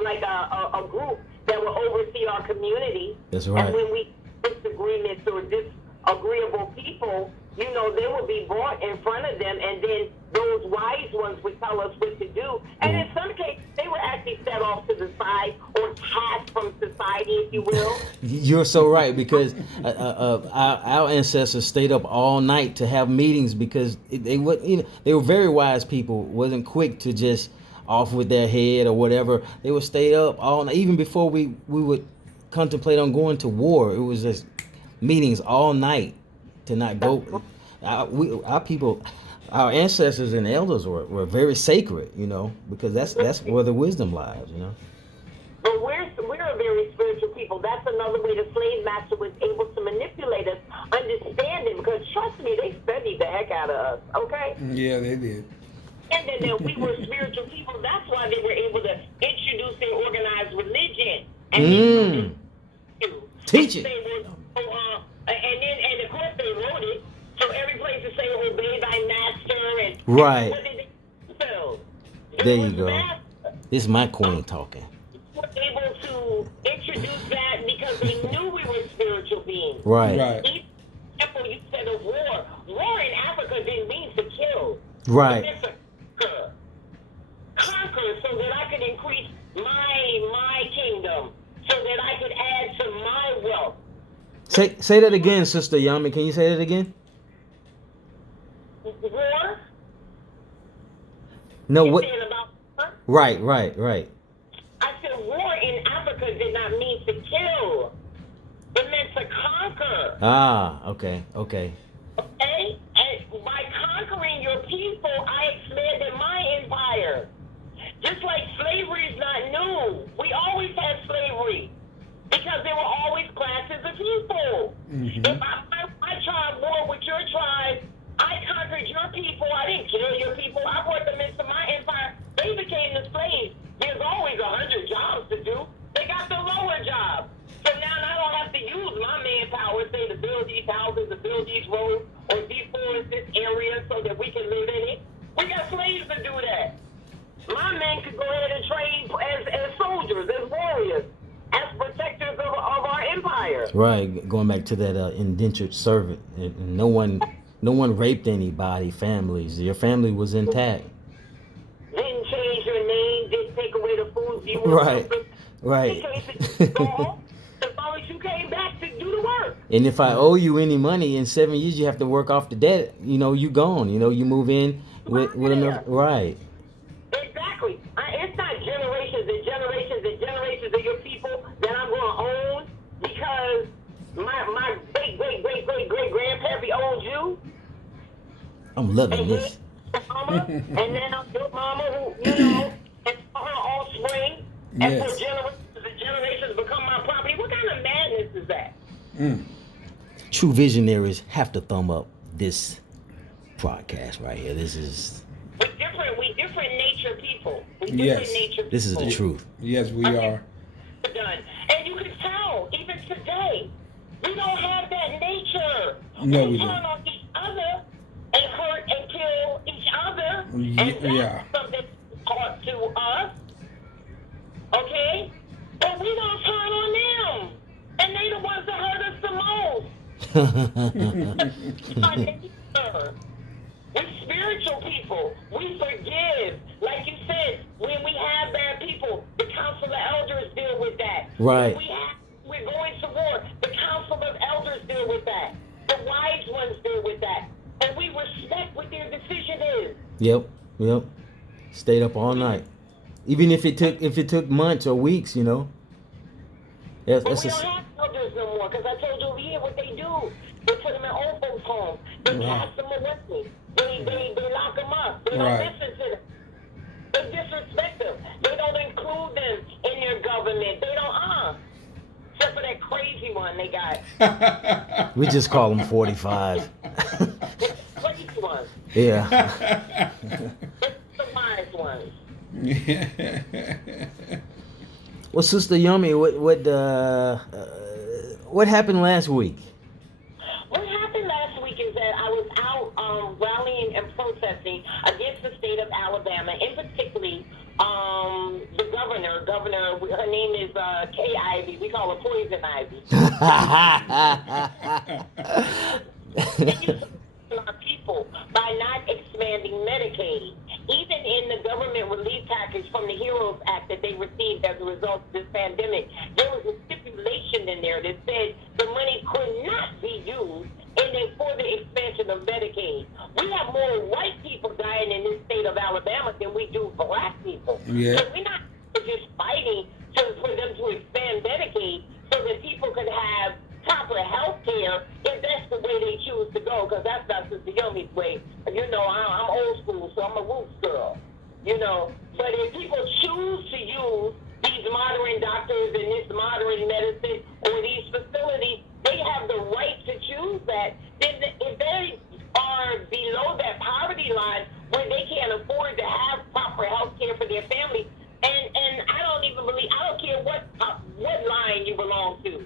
like a group that will oversee our community. That's right. And when we disagreements or disagreeable people, they would be brought in front of them, and then those wise ones would tell us what to do. And in some cases, they were actually set off to the side or cast from society, if you will. You're so right, because our ancestors stayed up all night to have meetings because they were very wise people. Wasn't quick to just off with their head or whatever. They would stay up all night, even before we would contemplate on going to war. It was just meetings all night to not go. Our people, our ancestors and elders were very sacred, because that's where the wisdom lies, But we're a very spiritual people. That's another way the slave master was able to manipulate us, understanding, because trust me, they studied the heck out of us, okay? Yeah, they did. And then we were spiritual people. That's why they were able to introduce and organize religion. And teach it. And of course they wrote it. So every place to say, obey thy master. And right. What did they do? There you go. This is my queen talking. We were able to introduce that because they knew we were spiritual beings. Right. Example, you said of war. War in Africa didn't mean to kill. Right. It's to conquer so that I could increase my kingdom, so that I could add to my wealth. Say that again, Sister Yomie. Can you say that again? War? No, you what? About war? Right. I said war in Africa did not mean to kill. It meant to conquer. Ah, okay. Okay? And by conquering your people, I expanded my empire. Just like slavery is not new. We always had slavery because there were always classes of people. Mm-hmm. If my tribe war with your tribe, I conquered your people. I didn't kill your people. I brought them into my empire. They became the slaves. There's always 100 jobs to do. They got the lower job. So now I don't have to use my manpower, say, to build these houses, to build these roads, or deforest this area so that we can live in it. We got slaves to do that. My men could go ahead and train as soldiers, as warriors, as protectors of our empire. Right, going back to that indentured servant. And no one raped anybody, families. Your family was intact. Didn't change your name, didn't take away the food you were. Right. As long as you came back to do the work. And if I owe you any money in 7 years, you have to work off the debt. You gone. You move in with another. Right. Exactly. It's not generations and generations and generations of your people that I'm going to own because my great-great-great-great-great-grandpappy owned you. I'm loving this. Mama, and then your mama who, and her offspring, and for generations become my property. What kind of madness is that? True visionaries have to thumb up this podcast right here. This is... We different nature people. This is the truth. Yes, we are. Done. And you can tell, even today, we don't have that nature. No, we we turn don't. on each other and hurt and kill each other. And that's something hard to We're spiritual people. We forgive. Like you said, when we have bad people, the council of elders deal with that. Right. We're going to war. The council of elders deal with that. The wise ones deal with that. And we respect what their decision is. Yep. Stayed up all night. Even if it took months or weeks, you know. But we don't have elders no more, because I told you over here what they do. They put them in old folks' homes. They cast them away. They lock them up. They don't listen to them. They disrespect them. They don't include them in their government. They don't, except for that crazy one they got. We just call them 45. Crazy ones. Yeah. The wise ones. Well, Sister Yummy, what happened last week? What happened last week is that I was out rallying and protesting against the state of Alabama, and particularly the governor, her name is Kay Ivy. We call her Poison Ivy. Our people by not expanding Medicaid. Even in the government relief package from the HEROES Act that they received as a result of this pandemic, there was a stipulation in there that said the money could not be used for the expansion of Medicaid. We have more white people dying in this state of Alabama than we do black people. Yeah. So we're not just fighting for them to expand Medicaid so that people could have proper health care if that's the way they choose to go, because that's not Sister Yomi's way. You know, I'm old school, so I'm a roots girl. You know, but if people choose to use these modern doctors and this modern medicine or these facilities, they have the right to choose that. Then if they are below that poverty line where they can't afford to have proper health care for their family, and I don't care what line you belong to.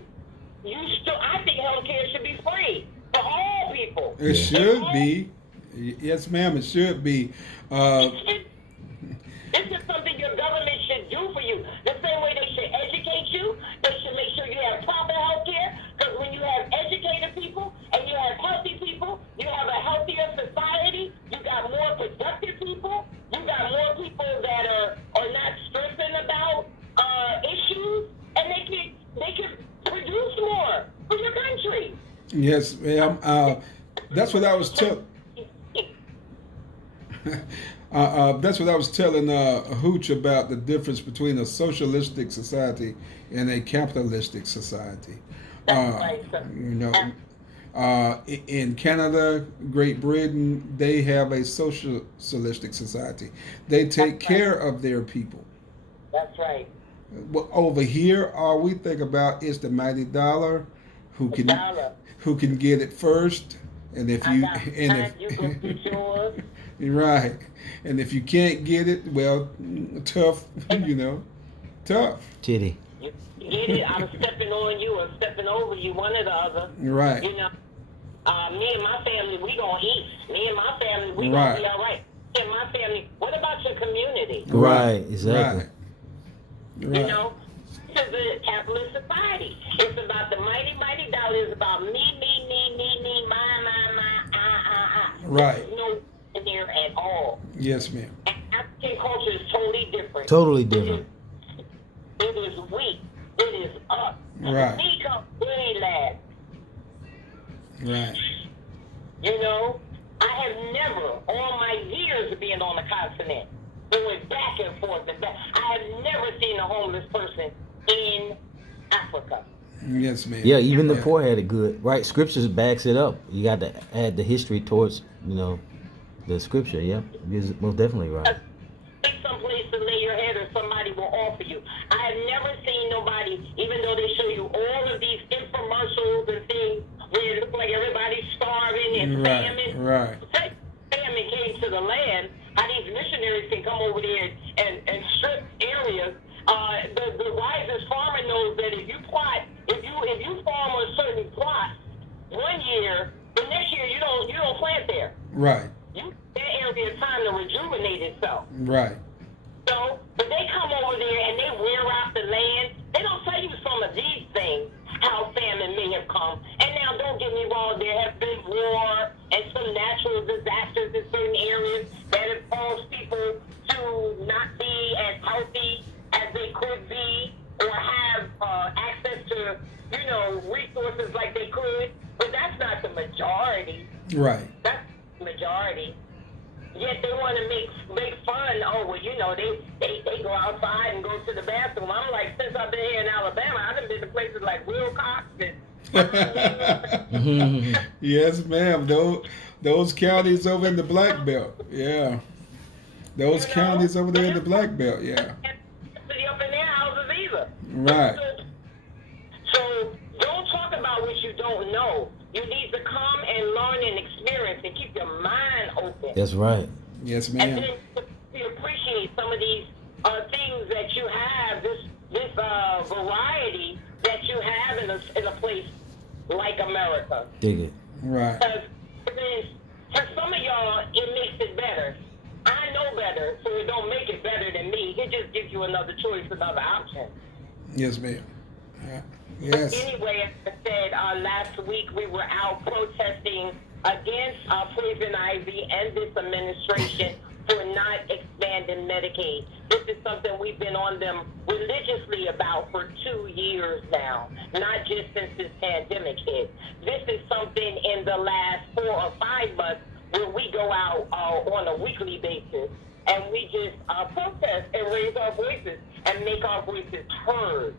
I think health care should be free for all people. It should be. Yes, ma'am, it should be. This is something your government should do for you. The same way they should educate you, they should make sure you have proper health care, because when you have educated people and you have healthy people, you have a healthier society, you got more productive people, you got more people that are not stressing about issues, and they can produce more for your country. Yes, ma'am. That's what I was telling. That's what I was telling Hooch about the difference between a socialistic society and a capitalistic society. You know, in Canada, Great Britain, they have a socialistic society. They take care of their people. That's right. Well, over here, all we think about is the mighty dollar, who can get it first, and if you can get yours. Right, and if you can't get it, well, tough, you know, tough. Titty. You get it, I'm stepping on you or stepping over you, one or the other. Right. You know, me and my family, we gonna eat. Me and my family, we gonna be all right. Me and my family, what about your community? Right, exactly. Right. You know, this is a capitalist society. It's about the mighty, mighty dollar. It's about me, my, I. Right. There's no in there at all. Yes, ma'am. And African culture is totally different. Totally different. It is weak. It is up. Right. We come very last. Right. You know, I have never, all my years of being on the continent, going back and forth and back, I have never seen a homeless person in Africa. Yes, ma'am. Yeah, even the poor had it good, right? Scriptures backs it up. You got to add the history towards, you know, the scripture. Yeah, you're most definitely right. Pick some place to lay your head, or somebody will offer you. I have never seen nobody, even though they show you all of these infomercials and things where it looks like everybody's starving and famine. Right. Famine came to the land. How these missionaries can come over there and strip areas. The wisest farmer knows that if you farm a certain plot 1 year, the next year you don't plant there. Right. That area time to rejuvenate itself. Right. So, but they come over there and they wear out the land. They don't tell you some of these things, how famine may have come. And now, don't get me wrong, there have been war and some natural disasters in certain areas that have caused people to not be as healthy as they could be or have access to, resources like they could. But that's not the majority. Right. That's the majority. Yet they want to make fun. Oh, well, they go outside and go to the bathroom. I'm like, since I've been here in Alabama, I've been to places like Wilcox and Yes, ma'am. Those counties over in the Black Belt. Yeah. Those counties over there in the Black Belt. Yeah. Up in their houses either. Right. So don't talk about what you don't know. You need to come and learn and experience and keep your mind open. That's right. Yes, And ma'am. then to appreciate some of these things that you have, this variety that you have in a place like America. Dig it. Right. Because for some of y'all, it makes it better. I know better, so it don't make it better than me. It just gives you another choice, another option. Yes, ma'am. Yes. Anyway, as I said, last week we were out protesting against Poison Ivy and this administration for not expanding Medicaid. This is something we've been on them religiously about for 2 years now, not just since this pandemic hit. This is something in the last 4 or 5 months where we go out on a weekly basis and we just protest and raise our voices and make our voices heard.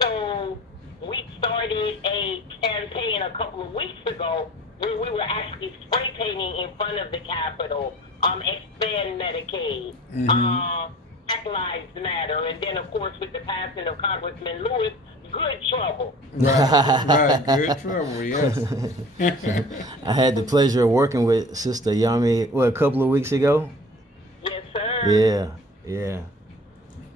So we started a campaign a couple of weeks ago where we were actually spray painting in front of the Capitol, expand Medicaid, Black Lives Matter, and then, of course, with the passing of Congressman Lewis, good trouble. Right. Good trouble, yes. I had the pleasure of working with Sister Yomie, a couple of weeks ago? Yes, sir. Yeah.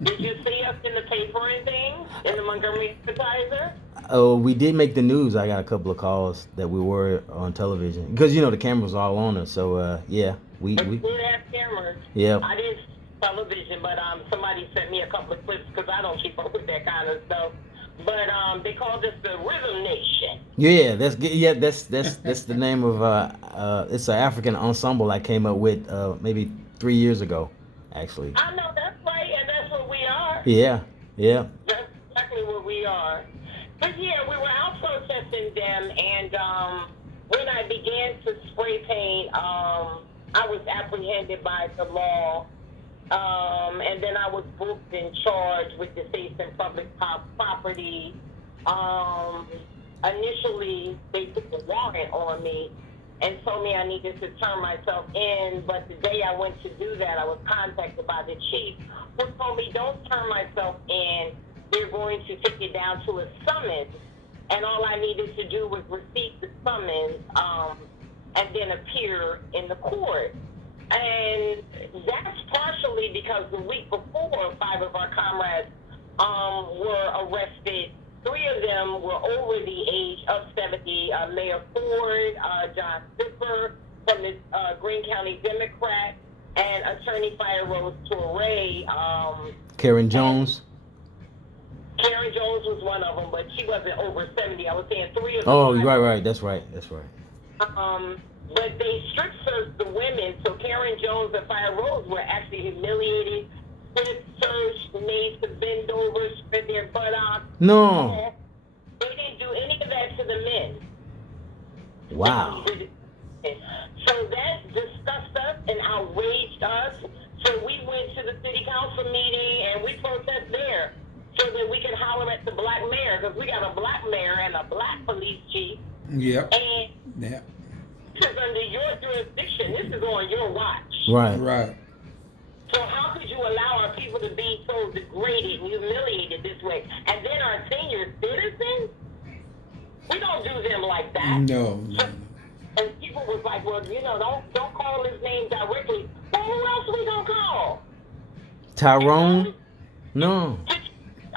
Did you see us in the paper and things, in the Montgomery Advertiser? Oh, we did make the news. I got a couple of calls that we were on television. Because, the cameras are all on us. So, yeah. We did have cameras. Yeah. I didn't see television, but somebody sent me a couple of clips because I don't keep up with that kind of stuff. But they called us the Rhythm Nation. Yeah, that's the name of it's an African ensemble I came up with maybe 3 years ago, actually. I know that's right, and that's what we are. Yeah. That's exactly what we are. But yeah, we were out protesting them, and when I began to spray paint, I was apprehended by the law, and then I was booked and charged with defacing public property. Initially, they took a warrant on me and told me I needed to turn myself in, but the day I went to do that, I was contacted by the chief, who told me, don't turn myself in, they're going to take it down to a summons, and all I needed to do was receive the summons, and then appear in the court. And that's partially because the week before, 5 of our comrades were arrested. 3 of them were over the age of 70. Mayor Ford, John Zipper from the Greene County Democrat, and Attorney Fire Rose Toure. Karen Jones. Karen Jones was one of them, but she wasn't over 70. I was saying 3 of them. Oh, right. That's right. But they strip searched the women, so Karen Jones and Fire Rose were actually humiliated, strip searched, made to bend over, spread their buttocks. No. They didn't do any of that to the men. Wow. So that disgusted us and outraged us. So we went to the city council meeting and we protested there so that we could holler at the black mayor, because we got a black mayor and a black police chief. Yep. And this is under your jurisdiction. This is on your watch. Right. So how could you allow our people to be so degraded and humiliated this way? And then our senior citizens, we don't do them like that. No. And people was like, well, don't call his name directly. Well, who else we gonna call? Tyrone? No.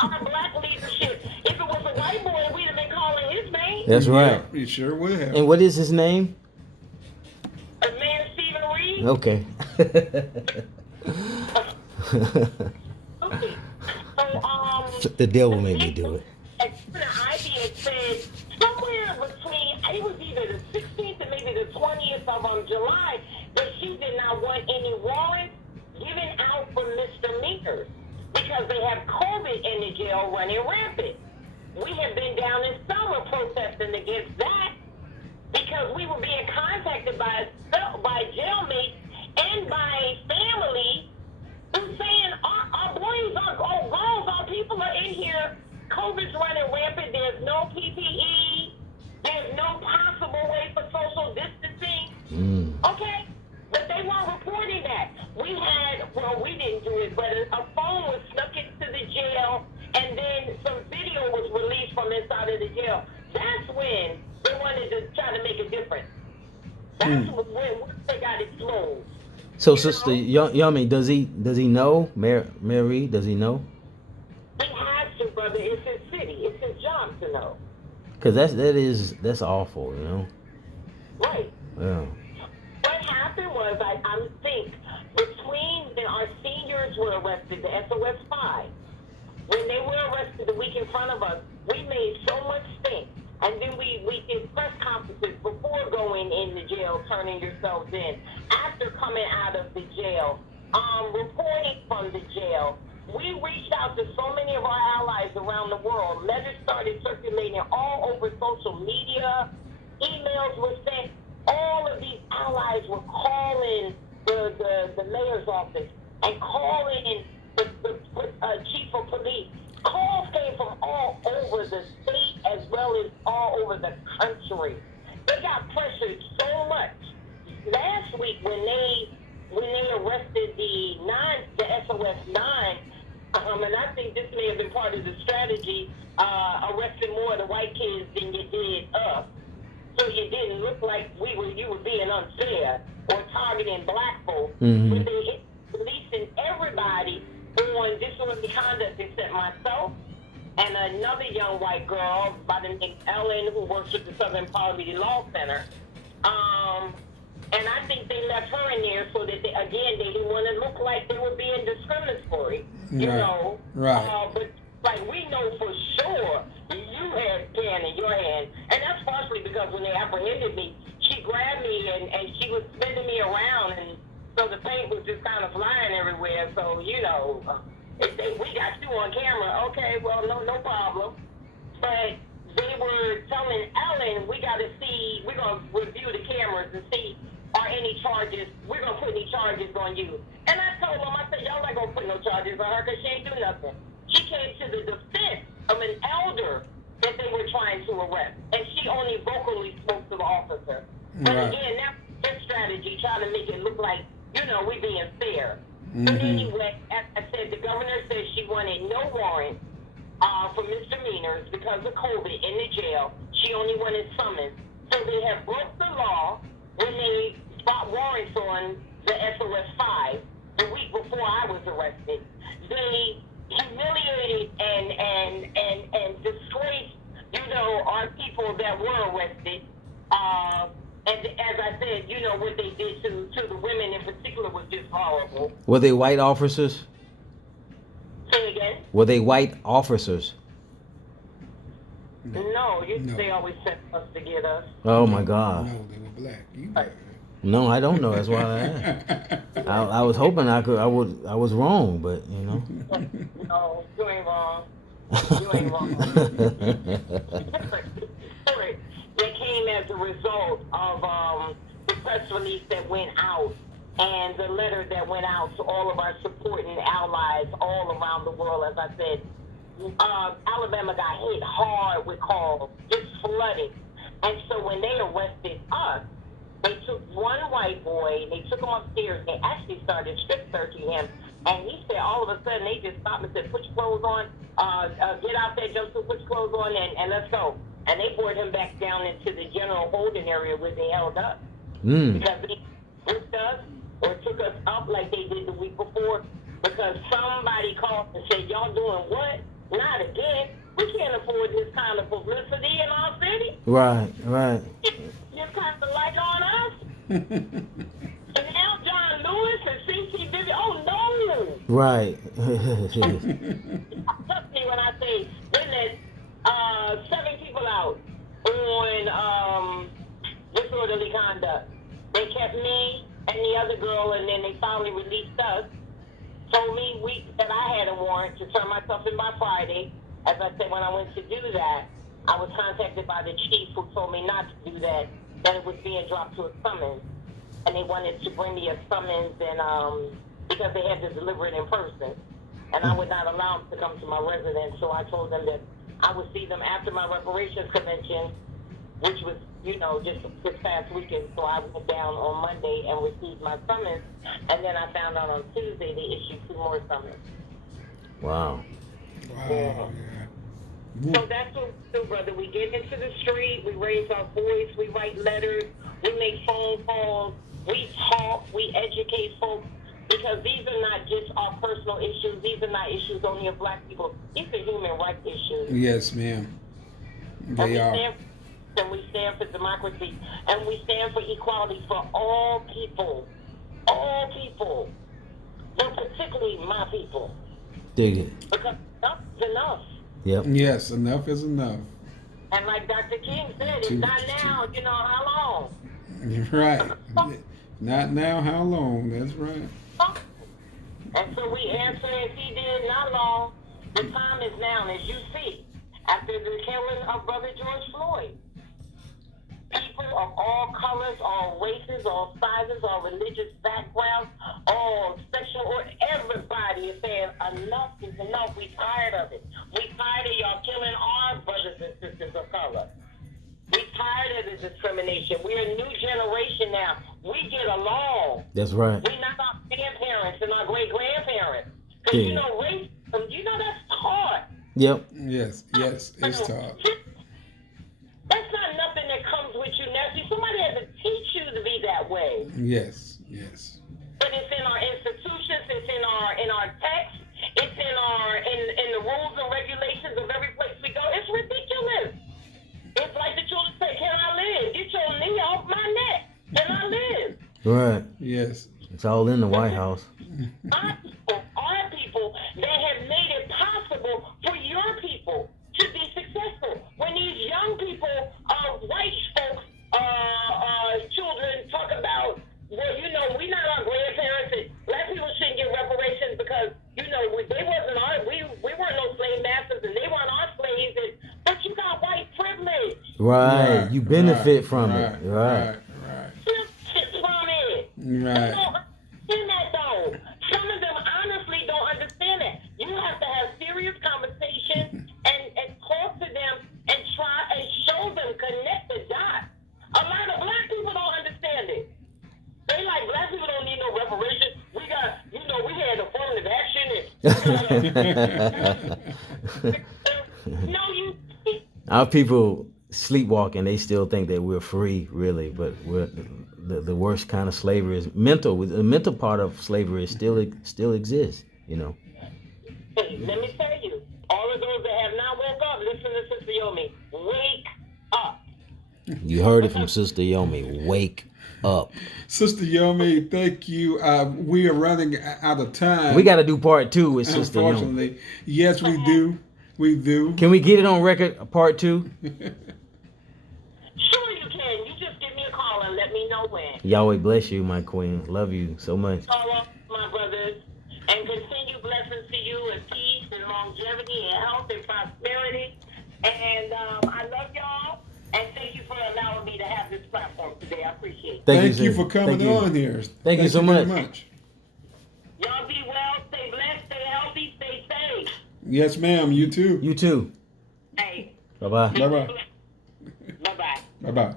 Our black leadership. If it was a white boy, we'd have been calling his name. That's right. You sure would have. And what is his name? Man, Stephen Reed. Okay. Okay. So, The devil made me do it. Ivy had said somewhere between, it was either the 16th and maybe the 20th of July, that she did not want any warrants given out for misdemeanors because they have COVID in the jail running rampant. We have been down in summer protesting against that because we were being contacted by jailmates and by family who's saying our boys are girls, our people are in here. COVID's running rampant. There's no PPE. There's no possible way for social distancing. Okay? But they weren't reporting that. We didn't do it, but a phone was snuck into the jail, and then some video was released from inside of the jail. That's when they wanted to try to make a difference. That's when they got exposed. So, Sister Yummy, does he know? Mary, does he know? He has to, brother. It's his city. It's his job to know. Because that's awful, you know? Right. Yeah. What happened was, I think, when our seniors were arrested, the SOS 5, when they were arrested the week in front of us, we made so much stink. And then we did press conferences before going in the jail, turning yourselves in. After coming out of the jail, reporting from the jail, we reached out to so many of our allies around the world. Letters started circulating all over social media. Emails were sent. All of these allies were calling the mayor's office and calling the chief of police. Calls came from all over the state as well as all over the country. They got pressured so much. Last week when they arrested the SOS 9, and I think this may have been part of the strategy, arresting more of the white kids than you did us. So you didn't look like you were being unfair or targeting black folks. But they releasing everybody on disorderly conduct except myself and another young white girl by the name Ellen who works with the Southern Poverty Law Center. And I think they left her in there so that, they didn't want to look like they were being discriminatory, you know. Right. But, we know for sure you had pen in your hand. And that's partially because when they apprehended me, she grabbed me and she was spinning me around, and so the paint was just kind of flying everywhere. So, we got you on camera. Okay, well, no problem. But they were telling Ellen, we're going to review the cameras and see are any charges, we're going to put any charges on you. And I told them, I said, y'all not going to put no charges on her because she ain't do nothing. She came to the defense of an elder that they were trying to arrest. And she only vocally spoke to the officer. But again, that's their strategy, trying to make it look like, we being fair. But anyway, as I said, the governor said she wanted no warrant for misdemeanors because of COVID in the jail. She only wanted summons. So they have broke the law when they bought warrants on the SOS 5 the week before I was arrested. They humiliated and disgraced, our people that were arrested. And as I said, what they did to the women in particular was just horrible. Were they white officers? Say again? Were they white officers? No, they always sent us to get us. Oh my God. No, they were black. No, I don't know. That's why I asked. I was hoping I was wrong, but No, you ain't wrong. You ain't wrong. That came as a result of the press release that went out and the letter that went out to all of our supporting allies all around the world. As I said, Alabama got hit hard with calls, just flooded. And so when they arrested us, they took one white boy, they took him upstairs, they actually started strip searching him, and he said all of a sudden they just stopped and said, put your clothes on, get out there, jumpsuit, put your clothes on, and let's go. And they brought him back down into the general holding area where they held us. Because they ripped us or took us up like they did the week before, because somebody called and said, y'all doing what? Not again. We can't afford this kind of publicity in our city. Right. Just kind of like on us. And now John Lewis and CCW, oh no. Right. Trust me when I say, then there's 7 people disorderly conduct. They kept me and the other girl, and then they finally released us. Told me that I had a warrant to turn myself in by Friday. As I said, when I went to do that, I was contacted by the chief who told me not to do that it was being dropped to a summons. And they wanted to bring me a summons and because they had to deliver it in person. And I would not allow them to come to my residence, so I told them that I would see them after my reparations convention, which was, just this past weekend. So I went down on Monday and received my summons, and then I found out on Tuesday they issued 2 more summons. Wow. Wow. Yeah. So that's what we do, brother. We get into the street, we raise our voice, we write letters, we make phone calls, we talk, we educate folks, because these are not just our personal issues. These are not issues only of black people. These are human rights issues. Yes, ma'am. They are. And we stand for democracy, and we stand for equality for all people. All people. But particularly my people. Dig it. Because enough is enough. Yep. Yes, enough is enough. And like Dr. King said, it's not now, how long? Right. Not now, how long? That's right. And so we answer as he did, not long. The time is now, as you see, after the killing of Brother George Floyd. People of all colors, all races, all sizes, all religious backgrounds, all sexual, or everybody is saying enough is enough. We tired of it. We tired of y'all killing our brothers and sisters of color. We tired of the discrimination. We're a new generation now. We get along. That's right. We're not our grandparents and our great-grandparents. Because, racism, that's taught. Yep. Yes, it's taught. That's not nothing that comes with you naturally. Somebody has to teach you to be that way. Yes. But it's in our institutions, it's in our text, it's in the rules and regulations of every place we go. It's ridiculous. It's like the children say, can I live? Get your knee off my neck. Can I live? Right. Yes. It's all in the White House. Our people, they have made it possible for your people to be successful. When these young people, white folks, children talk about, we're not our grandparents, and black people shouldn't get reparations because, we weren't no slave masters and they weren't our slaves, but you got white privilege. Right. You benefit from it. Right. You benefit from it. Right. They don't understand that though. Some of them honestly don't understand it. You have to have serious conversation and talk to them and try and show them, connect the dots. A lot of black people don't understand it. They like, black people don't need no reparations. We got, we had affirmative action. Our people sleepwalking. They still think that we're free, really, but we're the worst kind of slavery is mental. The mental part of slavery still exists. Hey, let me tell you, all of those that have not woke up, listen to Sister Yomie. Wake up. You heard it from Sister Yomie. Wake up. Sister Yomie, thank you. We are running out of time. We got to do part 2 with Sister Yomie. Unfortunately. Yes, we do. We do. Can we get it on record, part 2? Sure you can. You just give me a call and let me know when. Yahweh bless you, my queen. Love you so much. Call up, my brothers, and continue blessings to you and peace and longevity and health and prosperity. And I love y'all. And thank you for allowing me to have this platform today. I appreciate it. Thank you for coming on here. Thank you so much. Y'all be well, stay blessed, stay healthy, stay safe. Yes, ma'am. You too. You too. Hey. Bye-bye. Bye-bye. Bye-bye. Bye-bye.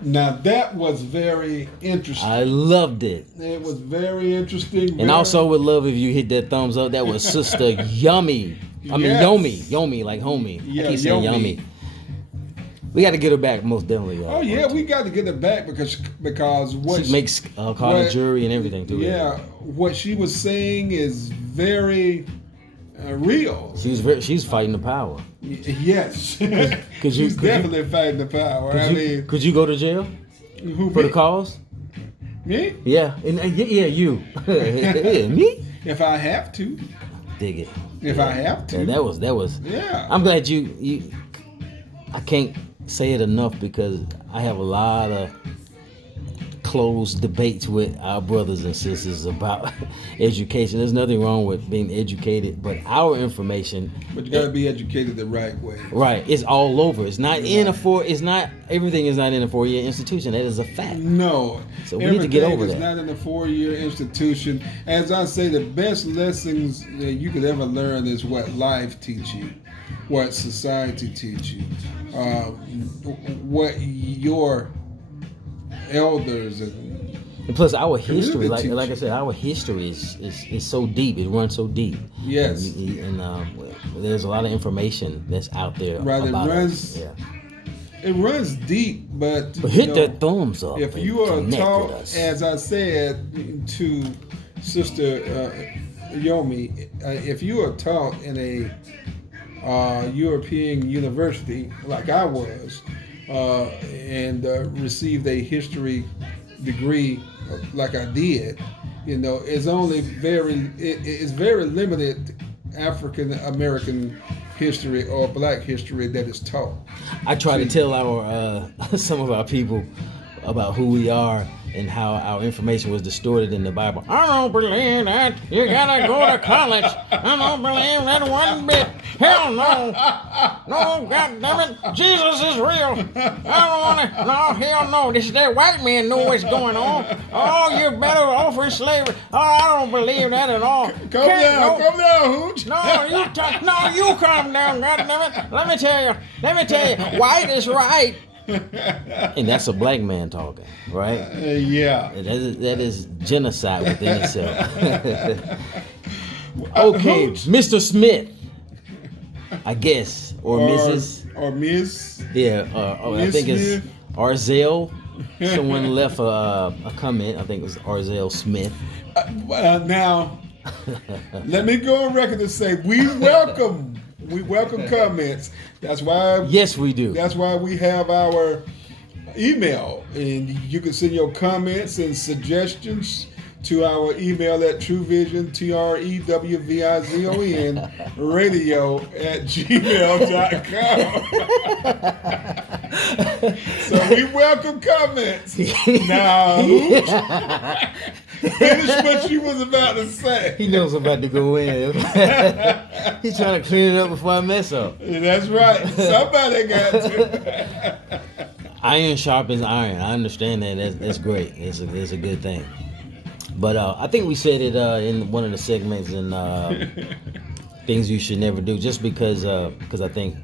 Now, that was very interesting. I loved it. It was very interesting. And also would love if you hit that thumbs up. That was Sister Yummy. I mean, Yes. Yomie, like homie. Yeah, I keep saying Yomie. Yummy. We got to get her back, most definitely. Oh, yeah, we got to get it back because what She makes cotton jewelry and everything, too. Yeah, what she was saying is very real. She's fighting the power. Yes. Could you- She's definitely fighting the power. Could you go to jail who, for me? the cause? Me? Yeah, yeah, you. Yeah, me? If I have to. Dig it. If I have to. Yeah, that was. Yeah. I'm glad you. I can't say it enough because I have a lot of closed debates with our brothers and sisters about education. There's nothing wrong with being educated, but our information. But you got to be educated the right way. Right. It's all over. It's not in a everything is not in a 4-year institution. That is a fact. No. So we need to get over that. It's not in a 4-year institution. As I say, the best lessons that you could ever learn is what life teach you, what society teach you, what your elders and plus our history, like I said, our history is so deep. It runs so deep. Yes. And there's a lot of information that's out there. Right. About it runs. us. Yeah. It runs deep, but hit that thumbs up. If you are taught, as I said to Sister Yomie, if you are taught in a European university like I was, and received a history degree like I did, it's only it's very limited African American history or black history that is taught. I try to tell our some of our people about who we are and how our information was distorted in the Bible. I don't believe that. You gotta go to college. I don't believe that one bit. Hell no. No, goddammit. Jesus is real. I don't want to. No, hell no. This is that white man know what's going on. Oh, you're better off in slavery. Oh, I don't believe that at all. Come down, Hooch. No, you calm down, goddammit. Let me tell you, white is right. And that's a black man talking, right? Yeah. That is genocide within itself. Okay, Mr. Smith, I guess, or Mrs. Or Miss. Yeah, I think it's Arzell. Someone left a comment. I think it was Arzell Smith. Now, let me go on record and say we welcome comments. That's why. Yes, we do. That's why we have our email, and you can send your comments and suggestions to our email at Trewvizon, TREWVIZON, radio@gmail.com. So we welcome comments. Now, finish what you was about to say. He knows I'm about to go in. He's trying to clean it up before I mess up. That's right. Somebody got to. Iron sharpens iron. I understand that. That's great. It's a good thing. But I think we said it in one of the segments in things you should never do. Just because I think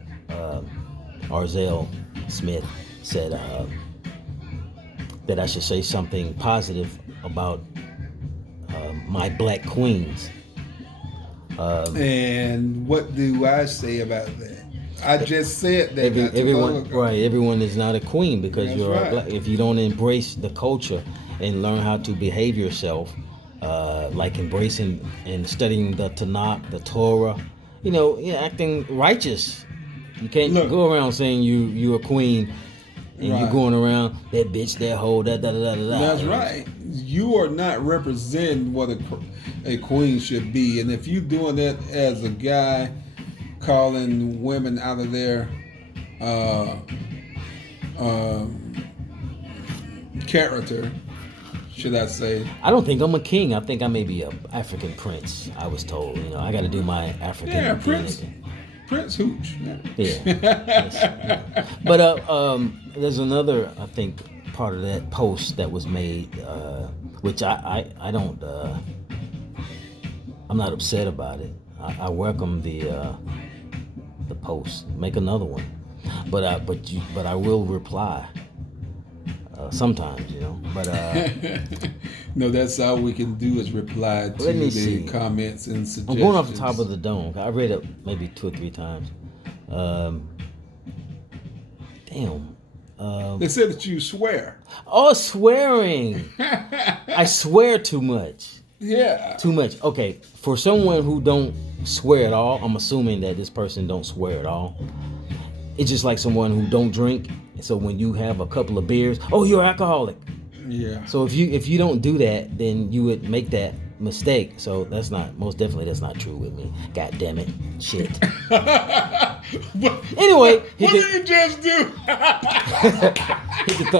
Arzell Smith said that I should say something positive about my black queens. And what do I say about that? I just said that. Everyone is not a queen because That's you're right. black. If you don't embrace the culture and learn how to behave yourself, like embracing and studying the Tanakh, the Torah, acting righteous. You can't go around saying you a queen and you're going around that bitch, that hoe, that da da da da. That's right. You are not representing what a queen should be, and if you're doing that as a guy, calling women out of their character, should I say? I don't think I'm a king. I think I may be a African prince. I was told, I got to do my African. Yeah, Prince Hooch. Yeah. But there's another, I think, part of that post that was made, which I don't. I'm not upset about it. I welcome the post. Make another one, but I will reply. Sometimes, but no, that's all we can do is reply to the comments and suggestions. I'm going off the top of the dome. I read it maybe 2 or 3 times. Damn. They said that you swear. Oh, swearing! I swear too much. Yeah. Too much. Okay, for someone who don't swear at all, I'm assuming that this person don't swear at all. It's just like someone who don't drink. So when you have a couple of beers, oh, you're alcoholic. Yeah. So if you don't do that, then you would make that mistake. So that's most definitely not true with me. God damn it. Shit. Anyway. What did you just do?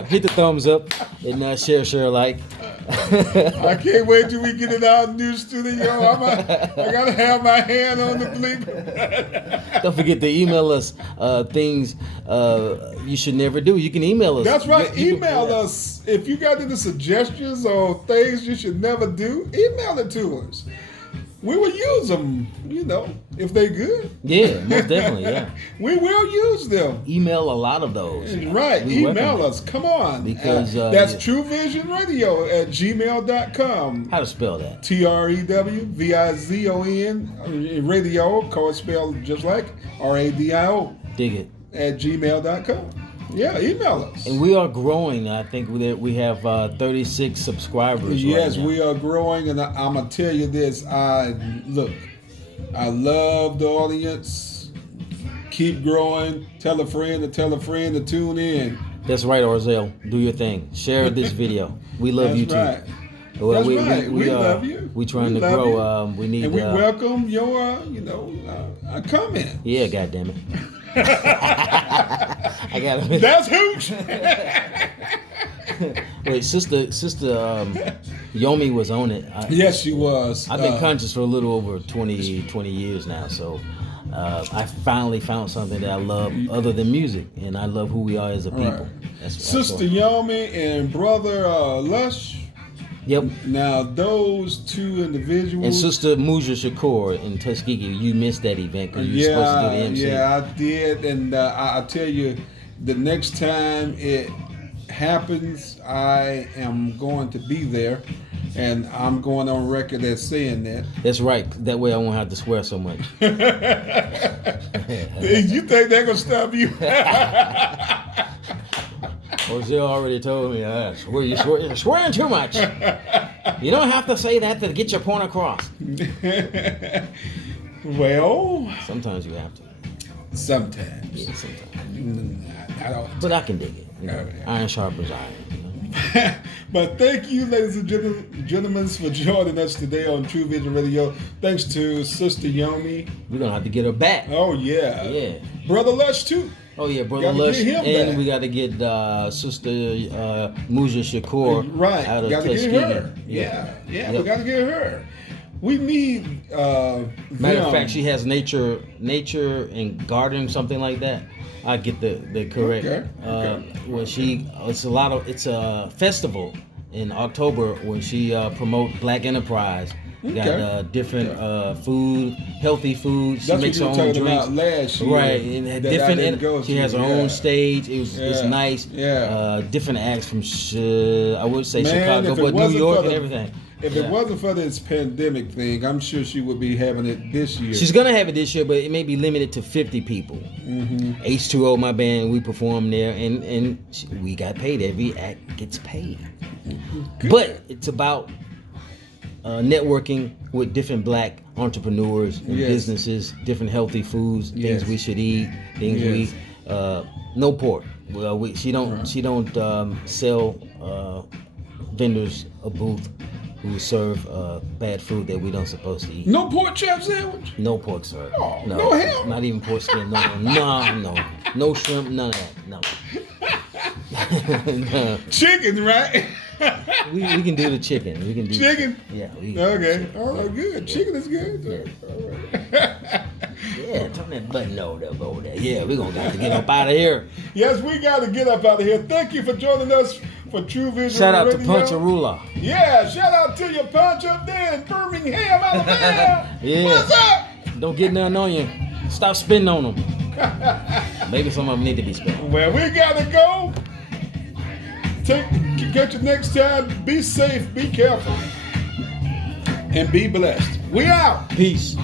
hit the thumbs up and share like. I can't wait till we get in our new studio. I gotta have my hand on the bleep. Don't forget to email us things you should never do. You can email us. That's right. Email us if you got any suggestions or things you should never do. Email it to us. We will use them, if they good. Yeah, most definitely, yeah. We will use them. Email a lot of those. Right, email us. Come on. Because that's Trewvizon Radio at gmail.com. How to spell that? TREWVIZON radio, of course spelled just like RADIO. Dig it. At gmail.com. Yeah, email us. And we are growing. I think we have 36 subscribers. Yes, right now. we are growing, and I'm gonna tell you this. I love the audience. Keep growing. Tell a friend to tune in. That's right, Orzel. Do your thing. Share this video. We love you too. Right. Well, That's right. We love you. We're trying to grow. We need. And we welcome your, comment. Yeah, goddamn it. I got it. That's hooch. Wait, sister, Yomie was on it. Yes, she was. I've been conscious for a little over 20 years now, so I finally found something that I love other than music, and I love who we are as a people. Right. Sister Yomie and brother Lush. Yep. Now those two individuals. And Sister Muja Shakur in Tuskegee, you missed that event because you were supposed to do the MC. Yeah, I did, and I tell you, the next time it happens, I am going to be there, and I'm going on record as saying that. That's right. That way I won't have to swear so much. You think they're gonna stop you? Ozil already told me, you're swearing too much. You don't have to say that to get your point across. Well, sometimes you have to. Sometimes. Yeah, sometimes. I don't. But I can dig it. Iron sharpens iron. But thank you, ladies and gentlemen, for joining us today on Trewvizon Radio. Thanks to Sister Yomie. We're gonna have to get her back. Oh yeah. Yeah. Brother Lush too. Oh yeah, Brother Lush, and we got to get Sister Muja Shakur out of Tuskegee. Get her. Yeah. We got to get her. We need. Matter of fact, she has nature and garden, something like that. I get the correct. Okay. When it's a festival in October when she promote Black Enterprise. Okay. Got different food, healthy food. She That's makes what her you own were talking drinks. about last year. Right, and different. She has her own stage. It's nice. Yeah. Different acts from I would say Chicago, but New York and everything. If it wasn't for this pandemic thing, I'm sure she would be having it this year. She's gonna have it this year, but it may be limited to 50 people. Mm-hmm. H2O, my band, we perform there, and we got paid. Every act gets paid. Good. But it's about networking with different Black entrepreneurs and businesses, different healthy foods, things we should eat, things we no pork. Well, she don't sell vendors a booth who serve bad food that we don't supposed to eat. No pork chop sandwich? No pork, sir. Oh, no hell? Not even pork skin. No shrimp, none of that. No. No. Chicken, right? We can do the chicken. We can do chicken. Yeah. Okay. All right. Good. Chicken is good. Yeah. All right. Yeah. Turn that button over there. Yeah. We're gonna have to get up out of here. Yes, we got to get up out of here. Thank you for joining us for Trewvizon Shout out Radio. to Puncharula. Yeah. Shout out to your punch up there in Birmingham, Alabama. Yeah. What's up? Don't get nothing on you. Stop spitting on them. Maybe some of them need to be spit. Well, we got to go. Catch you next time. Be safe, be careful, and be blessed. We out. Peace.